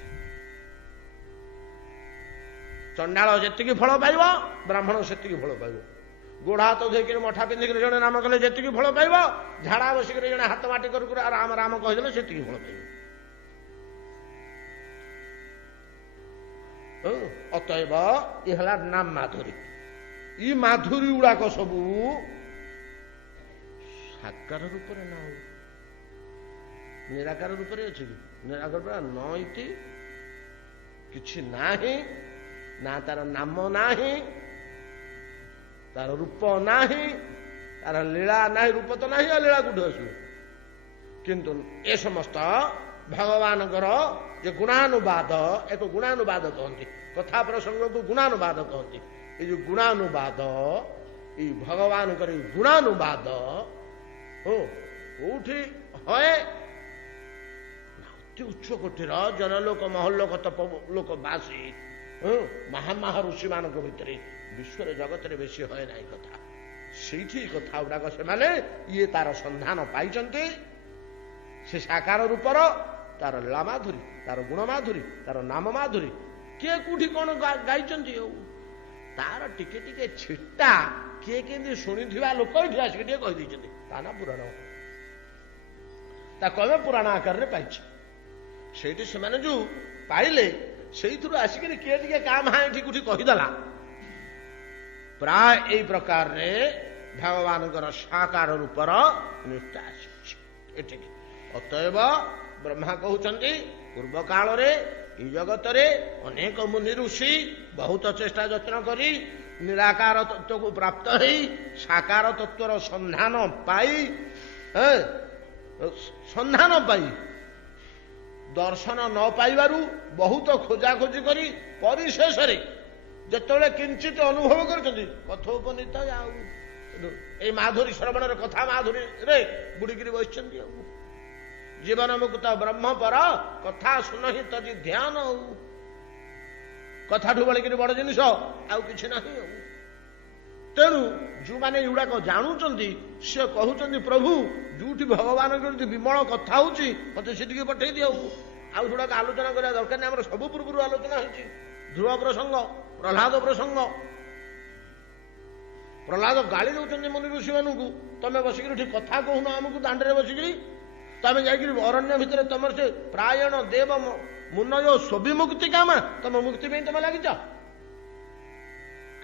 ଚଣ୍ଡାଳ ଯେତିକି ଫଳ ପାଇବ, ବ୍ରାହ୍ମଣ ସେତିକି ଫଳ ପାଇବ। ଗୋଡ ହାତ ଧୋଇକିରି ମଠା ପିନ୍ଧିକିରି ଜଣେ ନାମ କଲେ ଯେତିକି ଫଳ ପାଇବ, ଝାଡା ବସିକିରି ଜଣେ ହାତ ମାଟି କରୁ ରାମ ରାମ କହିଦେଲେ ସେତିକି ଫଳ ପାଇବ। ଅତଏବ ଇଏ ହେଲା ନାମ ମାଧୁରୀ। ଇ ମାଧୁରୀ ଗୁଡାକ ସବୁ ସାକାର ରୂପରେ ନା, ନିରାକାର ରୂପରେ ଅଛି କି? ନିରାକାର ନଇତି କିଛି ନାହିଁ, ନା ତାର ନାମ ନାହିଁ, ତାର ରୂପ ନାହିଁ, ତାର ଲୀଳା ନାହିଁ। ରୂପ ତ ନାହିଁ, ଆଉ ଲୀଳା କୋଉଠି ଆସିବ? କିନ୍ତୁ ଏ ସମସ୍ତ ଭଗବାନଙ୍କର ଯେ ଗୁଣାନୁବାଦ, ଏକ ଗୁଣାନୁବାଦ କହନ୍ତି। କଥା ପ୍ରସଙ୍ଗକୁ ଗୁଣାନୁବାଦ କହନ୍ତି। ଏଇ ଯୋଉ ଗୁଣାନୁବାଦ, ଏଇ ଭଗବାନଙ୍କର ଏଇ ଗୁଣାନୁବାଦ କୋଉଠି ହଏ? ଅତି ଉଚ୍ଚ କୋଟିର ଜନଲୋକ, ମହଲ୍ଲୋକ, ତପଲୋକ ବାସୀ ମହାମହା ଋଷି ମାନଙ୍କ ଭିତରେ ବିଶ୍ୱରେ ଜଗତରେ ବେଶୀ ହଏ ନାହିଁ କଥା। ସେଇଠି କଥା ଗୁଡାକ ସେମାନେ ଇଏ ତାର ସନ୍ଧାନ ପାଇଛନ୍ତି। ସେ ସାକାର ରୂପର ତାର ଲୀଳା ମାଧୁରୀ, ତାର ଗୁଣ ମାଧୁରୀ, ତାର ନାମ ମାଧୁରୀ କିଏ କୋଉଠି କଣ ଗାଇଛନ୍ତି, ଆଉ ତାର ଟିକେ ଟିକେ ଛିଟା କିଏ କେମିତି ଶୁଣିଥିବା ଲୋକ ଏଠି ଆସିକି ଟିକେ କହିଦେଇଛନ୍ତି। ତା ନା ପୁରାଣ। ତାକୁ ଆମେ ପୁରାଣ ଆକାରରେ ପାଇଛେ। ସେଇଠି ସେମାନେ ଯୋଉ ପାଇଲେ ସେଇଥିରୁ ଆସିକିରି କିଏ ଟିକେ କାଁ ଭାଁ ଏଠି କୋଉଠି କହିଦେଲା। ପ୍ରାୟ ଏଇ ପ୍ରକାରରେ ଭଗବାନଙ୍କର ସାକାର ରୂପର ନିଷ୍ଠା ଆସିଛି ଏଠିକି। ଅତଏବ ବ୍ରହ୍ମା କହୁଛନ୍ତି ପୂର୍ବ କାଳରେ ଏଇ ଜଗତରେ ଅନେକ ମୁନି ଋଷି ବହୁତ ଚେଷ୍ଟା ଯତ୍ନ କରି ନିରାକାର ତତ୍ତ୍ୱକୁ ପ୍ରାପ୍ତ ହେଇ ସାକାର ତତ୍ତ୍ୱର ସନ୍ଧାନ ପାଇ ଦର୍ଶନ ନ ପାଇବାରୁ ବହୁତ ଖୋଜାଖୋଜି କରି ପରିଶେଷରେ ଯେତେବେଳେ କିଞ୍ଚିତ ଅନୁଭବ କରୁଛନ୍ତି କଥୋପନୀତ ଆଉ ଏଇ ମାଧୁରୀ ଶ୍ରବଣର କଥା ମାଧୁରୀରେ ବୁଡ଼ିକିରି ବସିଛନ୍ତି। ଆଉ ଜୀବନ ମୁକ୍ତ ବ୍ରହ୍ମପର କଥା ଶୁଣହି ତଜି ଧ୍ୟାନ। ଆଉ କଥାଠୁ ବଳିକିରି ବଡ ଜିନିଷ ଆଉ କିଛି ନାହିଁ। ଆଉ ତେଣୁ ଯୋଉମାନେ ଏଗୁଡାକ ଜାଣୁଛନ୍ତି ସେ କହୁଛନ୍ତି ପ୍ରଭୁ ଯୋଉଠି ଭଗବାନଙ୍କର ଯଦି ବିମଳ କଥା ହଉଛି ମତେ ସେଠିକି ପଠେଇ ଦିଅ। ଆଉ ଯୋଉଟାକ ଆଲୋଚନା କରିବା ଦରକାର ନାହିଁ। ଆମର ସବୁ ପୂର୍ବରୁ ଆଲୋଚନା ହେଇଛି। ଧ୍ରୁବ ପ୍ରସଙ୍ଗ, ପ୍ରହ୍ଲାଦ ପ୍ରସଙ୍ଗ। ପ୍ରହ୍ଲାଦ ଗାଳି ଦଉଛନ୍ତି ମୁନି ଋଷି ମାନଙ୍କୁ, ତମେ ବସିକିରି ଏଠି କଥା କହୁନ ଆମକୁ ଦାଣ୍ଡରେ ବସିକିରି, ତମେ ଯାଇକିରି ଅରଣ୍ୟ ଭିତରେ ତମର ସେ ପ୍ରାୟଣ ଦେବ ମୁନୟ ସ୍ୱବିମୁକ୍ତି କାମା, ତମ ମୁକ୍ତି ପାଇଁ ତମେ ଲାଗିଛ।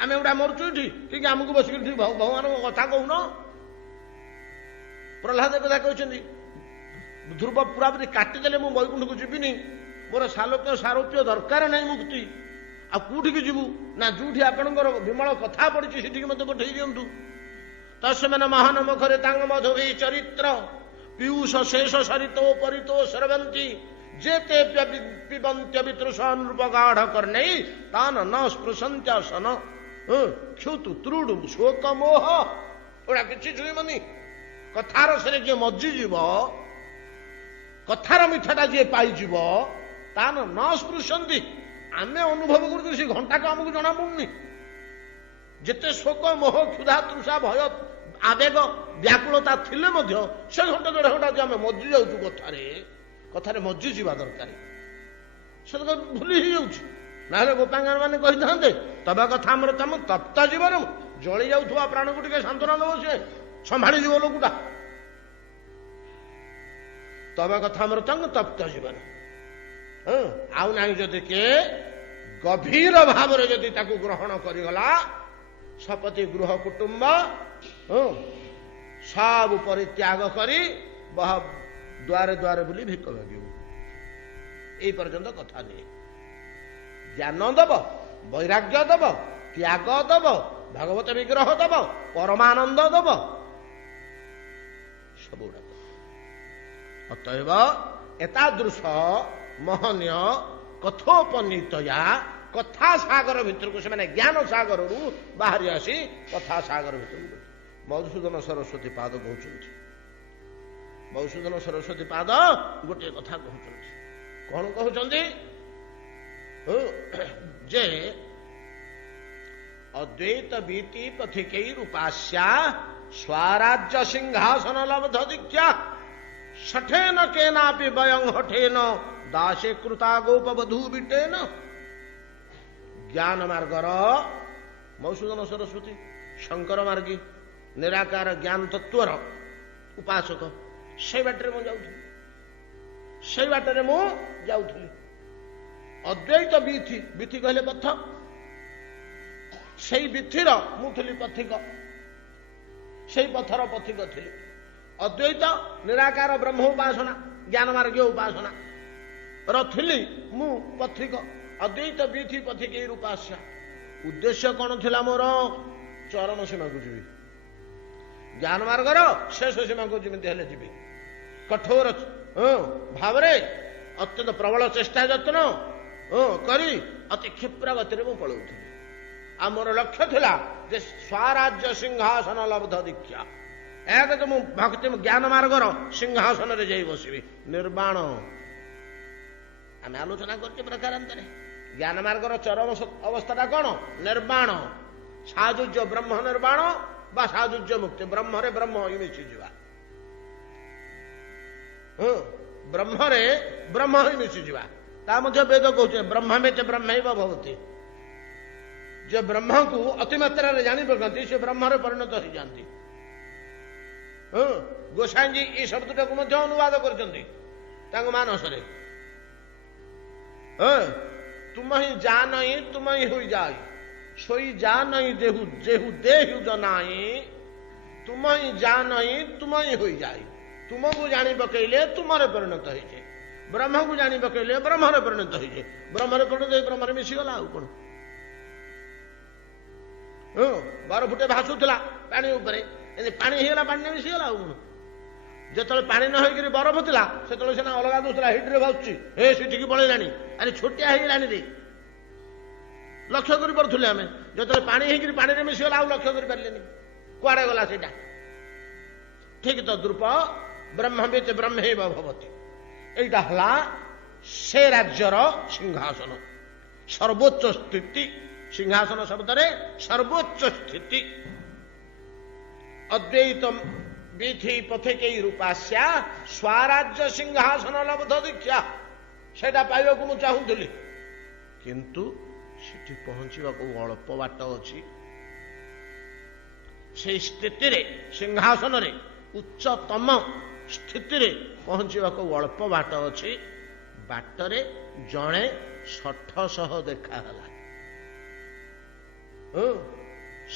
ଆମେ ଗୋଟା ମରୁଛୁ ଏଠି ଠିକ ଆମକୁ ବସିକିରି ଏଠି ଭଗବାନଙ୍କ କଥା କହୁନ। ପ୍ରହ୍ଲାଦ କଥା କହିଛନ୍ତି ଧ୍ରୁବ ପୁରାପୁରି କାଟିଦେଲେ ମୁଁ ବୈକୁଣ୍ଠକୁ ଯିବିନି, ମୋର ସାଲୋକ୍ୟ ସାରୋପ୍ୟ ଦରକାର ନାହିଁ ମୁକ୍ତି। ଆଉ କୋଉଠିକି ଯିବୁ ନା ଯୋଉଠି ଆପଣଙ୍କର ବିମଳ କଥା ପଡିଛି ସେଠିକି ମତେ ପଠେଇ ଦିଅନ୍ତୁ। ତ ସେମାନେ ମହାନ ମୁଖରେ ତାଙ୍କ ମଧୁରୀ ଚରିତ୍ର ପୀୟୁଷ ଶେଷ ସରିତ ପରିତ ସରବନ୍ତୀ ଯେତେ ପିବନ୍ତ୍ୟ ବିତୃଷ ନୃପ ଗାଢ କର୍ଣ୍ଣେଇ ତାନ ନ ସ୍ପୃଶନ୍ତ୍ୟାସନ କ୍ଷୁତୁ ତ୍ରୁଡୁ ଶୋକ ମୋହ। ଏଗୁଡା କିଛି ଛୁଇଁବନି। କଥାର ସେରେ ଯିଏ ମଜିଯିବ, କଥାର ମିଠାଟା ଯିଏ ପାଇଯିବ, ତାନ ନ ସ୍ପୃଶନ୍ତି। ଆମେ ଅନୁଭବ କରୁଛୁ ସେ ଘଣ୍ଟାକୁ ଆମକୁ ଜଣା ପଡୁନି। ଯେତେ ଶୋକ ମୋହ କ୍ଷୁଧା ତୃଷା ଭୟ ଆବେଗ ବ୍ୟାକୁଳତା ଥିଲେ ମଧ୍ୟ ସେ ଘଣ୍ଟା ଦେଢ ଘଣ୍ଟା ଯେ ଆମେ ମଜି ଯାଉଛୁ କଥାରେ ମଜି ଯିବା ଦରକାର। ସେ ଭୁଲି ହେଇଯାଉଛି। ନହେଲେ ଗୋପାଙ୍ଗାର ମାନେ କହିଥାନ୍ତେ ତବା କଥା ଆମର ତମ ତପ୍ତ ଜୀବନ ଜଳି ଯାଉଥିବା ପ୍ରାଣକୁ ଟିକେ ସାନ୍ତ୍ୱନା ଦେବ, ସେ ସମ୍ଭାଳି ଯିବ ଲୋକଟା। ତବା କଥା ଆମର ତଙ୍ଗ ତପ୍ତ ଜୀବନ। ଆଉ ନାହିଁ ଯଦି କିଏ ଗଭୀର ଭାବରେ ଯଦି ତାକୁ ଗ୍ରହଣ କରିଗଲା, ସପତି ଗୃହ କୁଟୁମ୍ବ ସବୁ ପରିତ୍ୟାଗ କରି ଦ୍ୱାରେ ଦ୍ୱାରେ ବୁଲି ଭିକ ମାଗିବୁ। ଏଇ ପର୍ଯ୍ୟନ୍ତ କଥା ନିଏ। ଜ୍ଞାନ ଦବ, ବୈରାଗ୍ୟ ଦବ, ତ୍ୟାଗ ଦବ, ଭଗବତ ବିଗ୍ରହ ଦବ, ପରମାନନ୍ଦ ଦବ, ସବୁଗୁଡାକ। ଅତଏବ ଏତାଦୃଶ ମହନୀୟ କଥୋପନୀତୟା କଥା ସାଗର ଭିତରକୁ ସେମାନେ ଜ୍ଞାନ ସାଗରରୁ ବାହାରି ଆସି କଥା ସାଗର ଭିତରକୁ ମଧୁସୂଦନ ସରସ୍ୱତୀ ପାଦ କହୁଛନ୍ତି। ମଧୁସୂଦନ ସରସ୍ୱତୀ ପାଦ ଗୋଟିଏ କଥା କହୁଛନ୍ତି। କଣ କହୁଛନ୍ତି? ଯେ ଅଦ୍ୱୈତ ବୀତି ପଥିକୈ ରୂପାସ୍ୟା ସ୍ୱରାଜ୍ୟ ସିଂହାସନ ଲବ୍ଧ ଦୀକ୍ଷା ଷଠେନ କେନାପି ବୟଂ ହଠେନ ଦାସେ କୃତା ଗୋପବଧୂ ବିଟେନ। ଜ୍ଞାନ ମାର୍ଗର ମଧୁସୂଦନ ସରସ୍ୱତୀ ଶଙ୍କର ମାର୍ଗୀ ନିରାକାର ଜ୍ଞାନ ତତ୍ତ୍ୱର ଉପାସକ। ସେଇ ବାଟରେ ମୁଁ ଯାଉଥିଲି। ଅଦ୍ୱୈତ ବିଥି କହିଲେ ପଥ, ସେଇ ବିଥିର ମୁଁ ଥିଲି ପଥିକ, ସେଇ ପଥର ପଥିକ ଥିଲି। ଅଦ୍ୱୈତ ନିରାକାର ବ୍ରହ୍ମ ଉପାସନା ଜ୍ଞାନ ମାର୍ଗୀୟ ଉପାସନା ର ଥିଲି ମୁଁ ପଥିକ। ଅଦ୍ୱୈତ ବିଥି ପଥିକୈ ରୂପାସ୍ୟା। ଉଦ୍ଦେଶ୍ୟ କଣ ଥିଲା ମୋର? ଚରମ ସୀମାକୁ ଯିବି, ଜ୍ଞାନ ମାର୍ଗର ଶେଷ ସୀମାକୁ ଯେମିତି ହେଲେ ଯିବି। କଠୋର ଭାବରେ ଅତ୍ୟନ୍ତ ପ୍ରବଳ ଚେଷ୍ଟା ଯତ୍ନ କରି ଅତି କ୍ଷିପ୍ର ଗତିରେ ମୁଁ ପଳଉଥିଲି। ଆଉ ମୋର ଲକ୍ଷ୍ୟ ଥିଲା ଯେ ସ୍ୱରାଜ୍ୟ ସିଂହାସନ ଲବ୍ଧ ଦୀକ୍ଷା। ଏକ ତ ମୁଁ ଭକ୍ତି ଜ୍ଞାନ ମାର୍ଗର ସିଂହାସନରେ ଯାଇ ବସିବି। ନିର୍ବାଣ ଆମେ ଆଲୋଚନା କରୁଛେ ପ୍ରକାରାନ୍ତରେ। ଜ୍ଞାନ ମାର୍ଗର ଚରମ ଅବସ୍ଥାଟା କଣ? ନିର୍ବାଣ, ସାଯୁଜ୍ୟ ବ୍ରହ୍ମ ନିର୍ବାଣ ବା ସାଯୁଜ୍ୟ ମୁକ୍ତି। ବ୍ରହ୍ମରେ ବ୍ରହ୍ମ ହିଁ ମିଶିଯିବା, ବ୍ରହ୍ମରେ ବ୍ରହ୍ମ ହିଁ ମିଶିଯିବା। ତା ମଧ୍ୟ ବେଦ କହୁଛେ ବ୍ରହ୍ମମେତ ବ୍ରହ୍ମୈବ ଭବତି। ଯେ ବ୍ରହ୍ମକୁ ଅତି ମାତ୍ରାରେ ଜାଣି ପକାନ୍ତି ସେ ବ୍ରହ୍ମରେ ପରିଣତ ହେଇଯାନ୍ତି। ଗୋସାଇଁଜୀ ଏଇ ଶବ୍ଦଟାକୁ ମଧ୍ୟ ଅନୁବାଦ କରିଛନ୍ତି ତାଙ୍କ ମାନସରେ। ତୁମ ହିଁ ଯା ନାହିଁ ତୁମ ହିଁ ହୋଇଯାଏ, ଶୋଇ ଯା ନାହିଁ ଦେହୁ ଯେହୁ ଦେହୁ ଜନାଇ, ତୁମ ହିଁ ଯା ନାହିଁ ତୁମ ହିଁ ହୋଇଯାଏ। ତୁମକୁ ଜାଣି ପକେଇଲେ ତୁମରେ ପରିଣତ ହେଇଛେ, ବ୍ରହ୍ମକୁ ଜାଣି ପକେଇଲେ ବ୍ରହ୍ମରେ ପରିଣତ ହେଇଛେ। ବ୍ରହ୍ମରେ ପରିଣତ ହେଇ ବ୍ରହ୍ମରେ ମିଶିଗଲା ଆଉ କଣ। ବରଫ ଫୁଟେ ଭାସୁଥିଲା ପାଣି ଉପରେ, ପାଣି ହେଇଗଲା, ପାଣିରେ ମିଶିଗଲା ଆଉ କଣ। ଯେତେବେଳେ ପାଣି ନ ହେଇକିରି ବରଫ ଥିଲା ସେତେବେଳେ ସିନା ଅଲଗା ଦଉଥିଲା, ହିଟରେ ଭାସୁଛି, ସେଠିକି ପଳେଇଲାଣି, ଆରେ ଛୋଟିଆ ହେଇଗଲାଣି ରେ, ଲକ୍ଷ୍ୟ କରିପାରୁଥିଲେ ଆମେ। ଯେତେବେଳେ ପାଣି ହେଇକିରି ପାଣିରେ ମିଶିଗଲା ଆଉ ଲକ୍ଷ୍ୟ କରିପାରିଲେନି, କୁଆଡେ ଗଲା ସେଇଟା। ଠିକ ତଦ୍ରୂପ ବ୍ରହ୍ମବିତ୍ ବ୍ରହ୍ମୈବ ଭବତି, এইটা ହେଲା ସେ ରାଜ୍ୟର ସିଂହାସନ, ସର୍ବୋଚ୍ଚ ସ୍ଥିତି। ସିଂହାସନ ଶବ୍ଦରେ ସର୍ବୋଚ୍ଚ ସ୍ଥିତି। ଅଦ୍ୱୈତ ବିଧି ପଥେକୈ ରୂପାସ୍ୟା ସ୍ୱରାଜ୍ୟ ସିଂହାସନ ଲବ୍ଧ ଦୀକ୍ଷା, ସେଇଟା ପାଇବାକୁ ମୁଁ ଚାହୁଁଥିଲି, କିନ୍ତୁ ସେଠି ପହଞ୍ଚିବାକୁ ଅଳ୍ପ ବାଟ ଅଛି। ସେଇ ସ୍ଥିତିରେ, ସିଂହାସନରେ ଉଚ୍ଚତମ ସ୍ଥିତିରେ ପହଞ୍ଚିବାକୁ ଅଳ୍ପ ବାଟ ଅଛି। ବାଟରେ ଜଣେ 600 ଦେଖାହେଲା।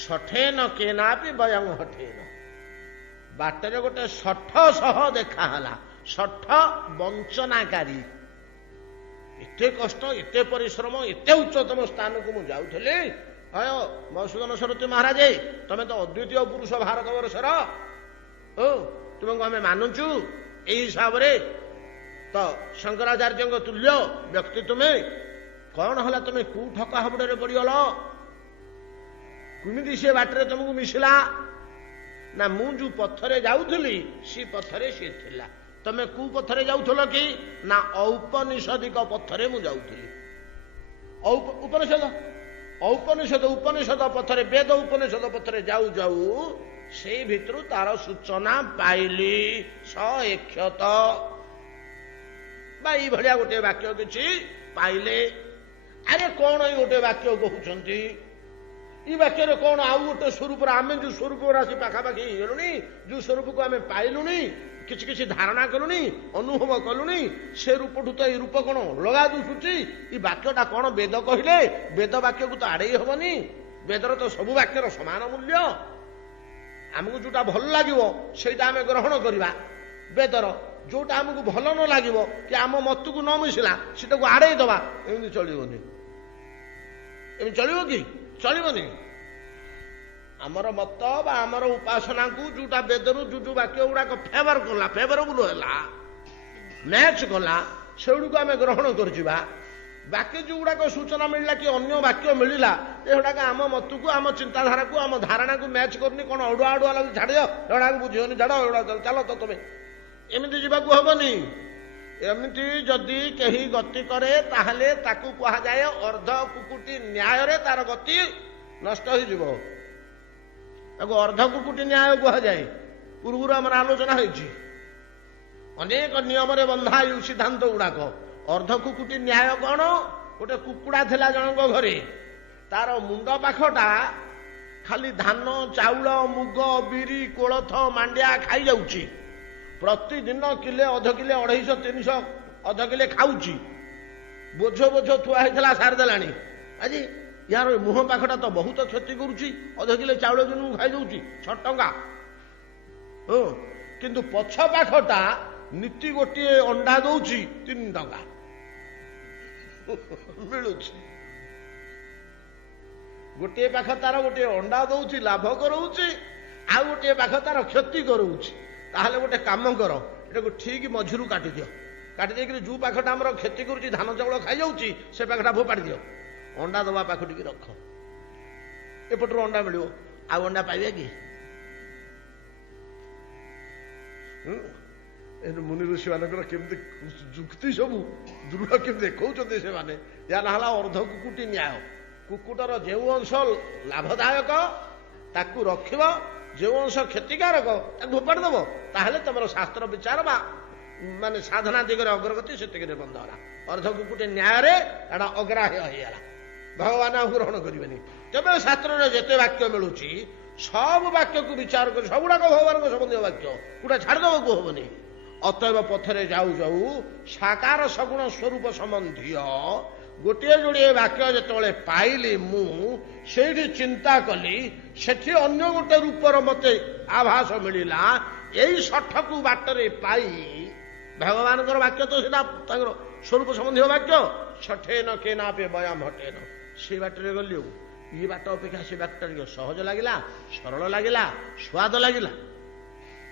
ଷଠେନ କେନାପି ବୟଂ ହଠେନ, ବାଟରେ ଗୋଟେ 600 ଦେଖାହେଲା। 60 ବଞ୍ଚନାକାରୀ। ଏତେ କଷ୍ଟ, ଏତେ ପରିଶ୍ରମ, ଏତେ ଉଚ୍ଚତମ ସ୍ଥାନକୁ ମୁଁ ଯାଉଥିଲି। ମଧୁସୂଦନ ସରସ୍ୱତୀ ମହାରାଜ, ତମେ ତ ଅଦ୍ୱିତୀୟ ପୁରୁଷ ଭାରତ ବର୍ଷର, ତୁମକୁ ଆମେ ମାନୁଛୁ। ଏଇ ହିସାବରେ ତ ଶଙ୍କରାଚାର୍ଯ୍ୟଙ୍କ ତୁଲ୍ୟ ବ୍ୟକ୍ତି ତୁମେ। କଣ ହେଲା, ତମେ କୋଉ ଠକା ହାବୁଡରେ ପଡିଗଲ? କେମିତି ସେ ବାଟରେ ତମକୁ ମିଶିଲା? ନା ମୁଁ ଯୋଉ ପଥରେ ଯାଉଥିଲି ସେ ପଥରେ ସିଏ ଥିଲା। ତମେ କୋଉ ପଥରେ ଯାଉଥିଲ କି? ନା ଔପନିଷଦିକ ପଥରେ ମୁଁ ଯାଉଥିଲି। ଉପନିଷଦ ପଥରେ, ବେଦ ଉପନିଷଦ ପଥରେ ଯାଉ ଯାଉ ସେଇ ଭିତରୁ ତାର ସୂଚନା ପାଇଲି। ସଏକ୍ଷତ ବା ଏଇଭଳିଆ ଗୋଟେ ବାକ୍ୟ କିଛି ପାଇଲେ। ଆରେ କଣ ଏଇ ଗୋଟେ ବାକ୍ୟ କହୁଛନ୍ତି? এই ବାକ୍ୟରେ କଣ ଆଉ ଗୋଟେ ସ୍ୱରୂପର, ଆମେ ଯୋଉ ସ୍ୱରୂପର ଆସି ପାଖାପାଖି ହେଇଗଲୁଣି, ଯୋଉ ସ୍ୱରୂପକୁ ଆମେ ପାଇଲୁଣି, କିଛି କିଛି ଧାରଣା କଲୁଣି, ଅନୁଭବ କଲୁଣି, ସେ ରୂପଠୁ ତ ଏଇ ରୂପ କଣ ଅଲଗା ଦିଶୁଛି। ଏଇ ବାକ୍ୟଟା କଣ ବେଦ କହିଲେ? ବେଦ ବାକ୍ୟକୁ ତ ଆଡେଇ ହବନି। ବେଦର ତ ସବୁ ବାକ୍ୟର ସମାନ ମୂଲ୍ୟ। ଆମକୁ ଯୋଉଟା ଭଲ ଲାଗିବ ସେଇଟା ଆମେ ଗ୍ରହଣ କରିବା ବେଦର, ଯୋଉଟା ଆମକୁ ଭଲ ନ ଲାଗିବ କି ଆମ ମତକୁ ନ ମିଶିଲା ସେଟାକୁ ଆଡେଇ ଦବା। ଏମିତି ଚଳିବନି। ଏମିତି ଚଳିବ କି? ଚଳିବନି। ଆମର ମତ ବା ଆମର ଉପାସନାକୁ ଯୋଉଟା ବେଦରୁ ଯୋଉ ବାକ୍ୟ ଗୁଡାକ ଫେଭର କଲା, ଫେଭରବୁଲ ହେଲା, ମ୍ୟାଚ କଲା, ସେଗୁଡିକୁ ଆମେ ଗ୍ରହଣ କରିଯିବା। ବାକି ଯୋଉଗୁଡାକ ସୂଚନା ମିଳିଲା କି ଅନ୍ୟ ବାକ୍ୟ ମିଳିଲା, ଏଗୁଡାକ ଆମ ମତକୁ, ଆମ ଚିନ୍ତାଧାରାକୁ, ଆମ ଧାରଣାକୁ ମ୍ୟାଚ କରୁନି, କଣ ଅଡୁଆ ଅଡୁଆ ଲାଗୁଛି, ଛାଡିବ, ଏଗୁଡାକୁ ବୁଝିବନି, ଛାଡ, ଏଗୁଡା ଚାଲ ତ ତମେ। ଏମିତି ଯିବାକୁ ହବନି। ଏମିତି ଯଦି କେହି ଗତି କରେ ତାହେଲେ ତାକୁ କୁହାଯାଏ ଅର୍ଦ୍ଧ କୁକୁଟି ନ୍ୟାୟରେ ତାର ଗତି ନଷ୍ଟ ହେଇଯିବ। ତାକୁ ଅର୍ଦ୍ଧ କୁକୁଟି ନ୍ୟାୟ କୁହାଯାଏ। ପୂର୍ବରୁ ଆମର ଆଲୋଚନା ହେଇଛି। ଅନେକ ନିୟମରେ ବନ୍ଧା ଏଇ ସିଦ୍ଧାନ୍ତ ଗୁଡାକ। ଅର୍ଦ୍ଧ କୁକୁଟି ନ୍ୟାୟ କଣ? ଗୋଟେ କୁକୁଡା ଥିଲା ଜଣଙ୍କ ଘରେ, ତାର ମୁଣ୍ଡ ପାଖଟା ଖାଲି ଧାନ, ଚାଉଳ, ମୁଗ, ବିରି, କୋଳଥ, ମାଣ୍ଡିଆ ଖାଇଯାଉଛି। ପ୍ରତିଦିନ କିଲେ, ଅଧ କିଲେ, 250, 300 ଅଧ କିଲେ ଖାଉଛି। ବୋଝ ବୋଝ ଥୁଆ ହେଇଥିଲା, ସାରିଦେଲାଣି। ଆଜି ୟାର ମୁହଁ ପାଖଟା ତ ବହୁତ କ୍ଷତି କରୁଛି। ଅଧ କିଲେ ଚାଉଳ ଦିନକୁ ଖାଇଦଉଛି, 6 ଟଙ୍କା। କିନ୍ତୁ ପଛ ପାଖଟା ନୀତି ଗୋଟିଏ ଅଣ୍ଡା ଦଉଛି 3 ଟଙ୍କା ମିଳୁଛି। ଗୋଟିଏ ପାଖ ତାର ଗୋଟିଏ ଅଣ୍ଡା ଦଉଛି, ଲାଭ କରଉଛି, ଆଉ ଗୋଟିଏ ପାଖ ତାର କ୍ଷତି କରଉଛି। ତାହେଲେ ଗୋଟେ କାମ କର, ଏଟାକୁ ଠିକ ମଝିରୁ କାଟିଦିଅ। କାଟି ଦେଇକିରି ଯୋଉ ପାଖଟା ଆମର କ୍ଷତି କରୁଛି, ଧାନ ଚାଉଳ ଖାଇଯାଉଛି, ସେ ପାଖଟା ଫୋପାଡ଼ି ଦିଅ। ଅଣ୍ଡା ଦବା ପାଖ ଟିକେ ରଖ। ଏପଟରୁ ଅଣ୍ଡା ମିଳିବ, ଆଉ ଅଣ୍ଡା ପାଇବେ କି? ମୁନି ଋଷି ମାନଙ୍କର କେମିତି ଯୁକ୍ତି ସବୁ ଦୃଢ କେମିତି ଦେଖଉଛନ୍ତି ସେମାନେ। ଏହା ହେଲା ଅର୍ଦ୍ଧ କୁକୁଟି ନ୍ୟାୟ। କୁକୁଟର ଯେଉଁ ଅଂଶ ଲାଭଦାୟକ ତାକୁ ରଖିବ, ଯେଉଁ ଅଂଶ କ୍ଷତିକାରକ ତାକୁ ଫୋପାଡ଼ି ଦବ। ତାହେଲେ ତମର ଶାସ୍ତ୍ର ବିଚାର ବା ମାନେ ସାଧନା ଦିଗରେ ଅଗ୍ରଗତି ସେତିକିରେ ବନ୍ଦ ହେଲା। ଅର୍ଦ୍ଧ କୁକୁଟି ନ୍ୟାୟରେ ଏଟା ଅଗ୍ରାହ୍ୟ ହେଇଗଲା। ଭଗବାନ ଆଉ ଗ୍ରହଣ କରିବେନି। ତେବେ ଶାସ୍ତ୍ରରେ ଯେତେ ବାକ୍ୟ ମିଳୁଛି सब वाक्य को विचार कर सबुड़ाक भगवान संबंधी वाक्य गोटा छाड़देव को हबनी अतएव पथरे जाऊ जाऊ साकार सगुण स्वरूप संबंधी गोटे जोड़े वाक्य जो पाइली मु से चिंता कली से अन्य गोटे रूपर मते आभास मिलला यही सठ को बाटरे पाई भगवान वाक्य तो स्वरूप संबंधी वाक्य छठे न के ना पे बयाम हटे न से बाटरे गली ये बाट अपेक्षा से बाटटा सहज लगिला सरल लगिला स्वाद लगिला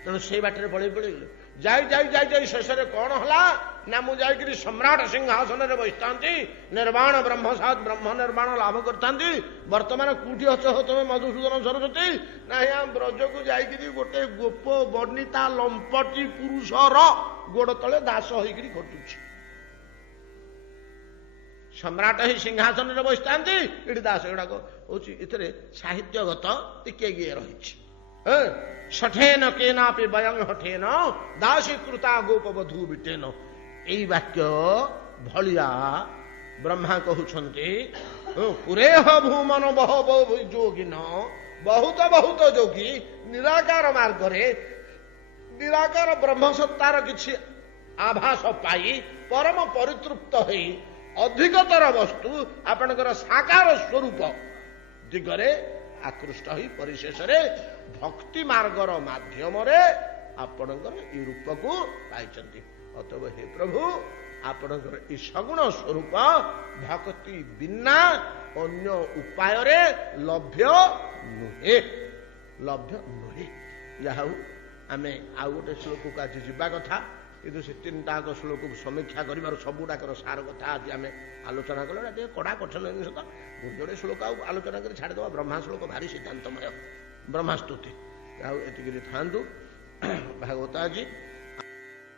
तेणु से बाटरे पड़े पड़े गले जाई जाई जाई जाई शेष कौन हला ना मु जाइकरी सम्राट सिंहासन रे बसता निर्वाण ब्रह्म सात ब्रह्म निर्वाण लाभ करता वर्तमान कूटी अच हो तुम मधुसूदन सरस्वती ना यहाँ ब्रज को जाइकरी गोटे गोप बर्णिता लंपटी पुरुषर गोड़ तले दास होइकरी खटुछि सम्राट ही सिंहासन रे बसता ये दास गुड़ाक हूँ ये साहित्यगत टिके गिए रही सठेन केना पे बयं हठेन दासी कृता गोपवधू बिटेन यही वाक्य भलिया ब्रह्मा कहउछन्ति पुरेह भूमन बह जोगिन बहुत बहुत जोगी निराकार मार्ग निराकार ब्रह्मसत्तार किछि आभास पाई परम परितृप्त होई अधिकतर वस्तु आपणकर साकार स्वरूप दिगरे आकृष्ट हो परिशेष भक्ति मार्गर माध्यम आपणकर ई रूप को पाई अतएव हे प्रभु आपणकर ई सगुण स्वरूप भक्ति बिना अन्य उपाय लभ्य नुहे यह आम आउ गोटे श्लोक को आज जावा कथा किंतु से तीन टाक श्लोक समीक्षा कर सबुटाकर सार कथा आज आम आलोचना कले कड़ा कठिन जिन जोड़े श्लोक आलोचना कर छाड़देवा ब्रह्मा श्लोक भारी सिद्धांतमय ब्रह्मास्तुति एति था भागवत जी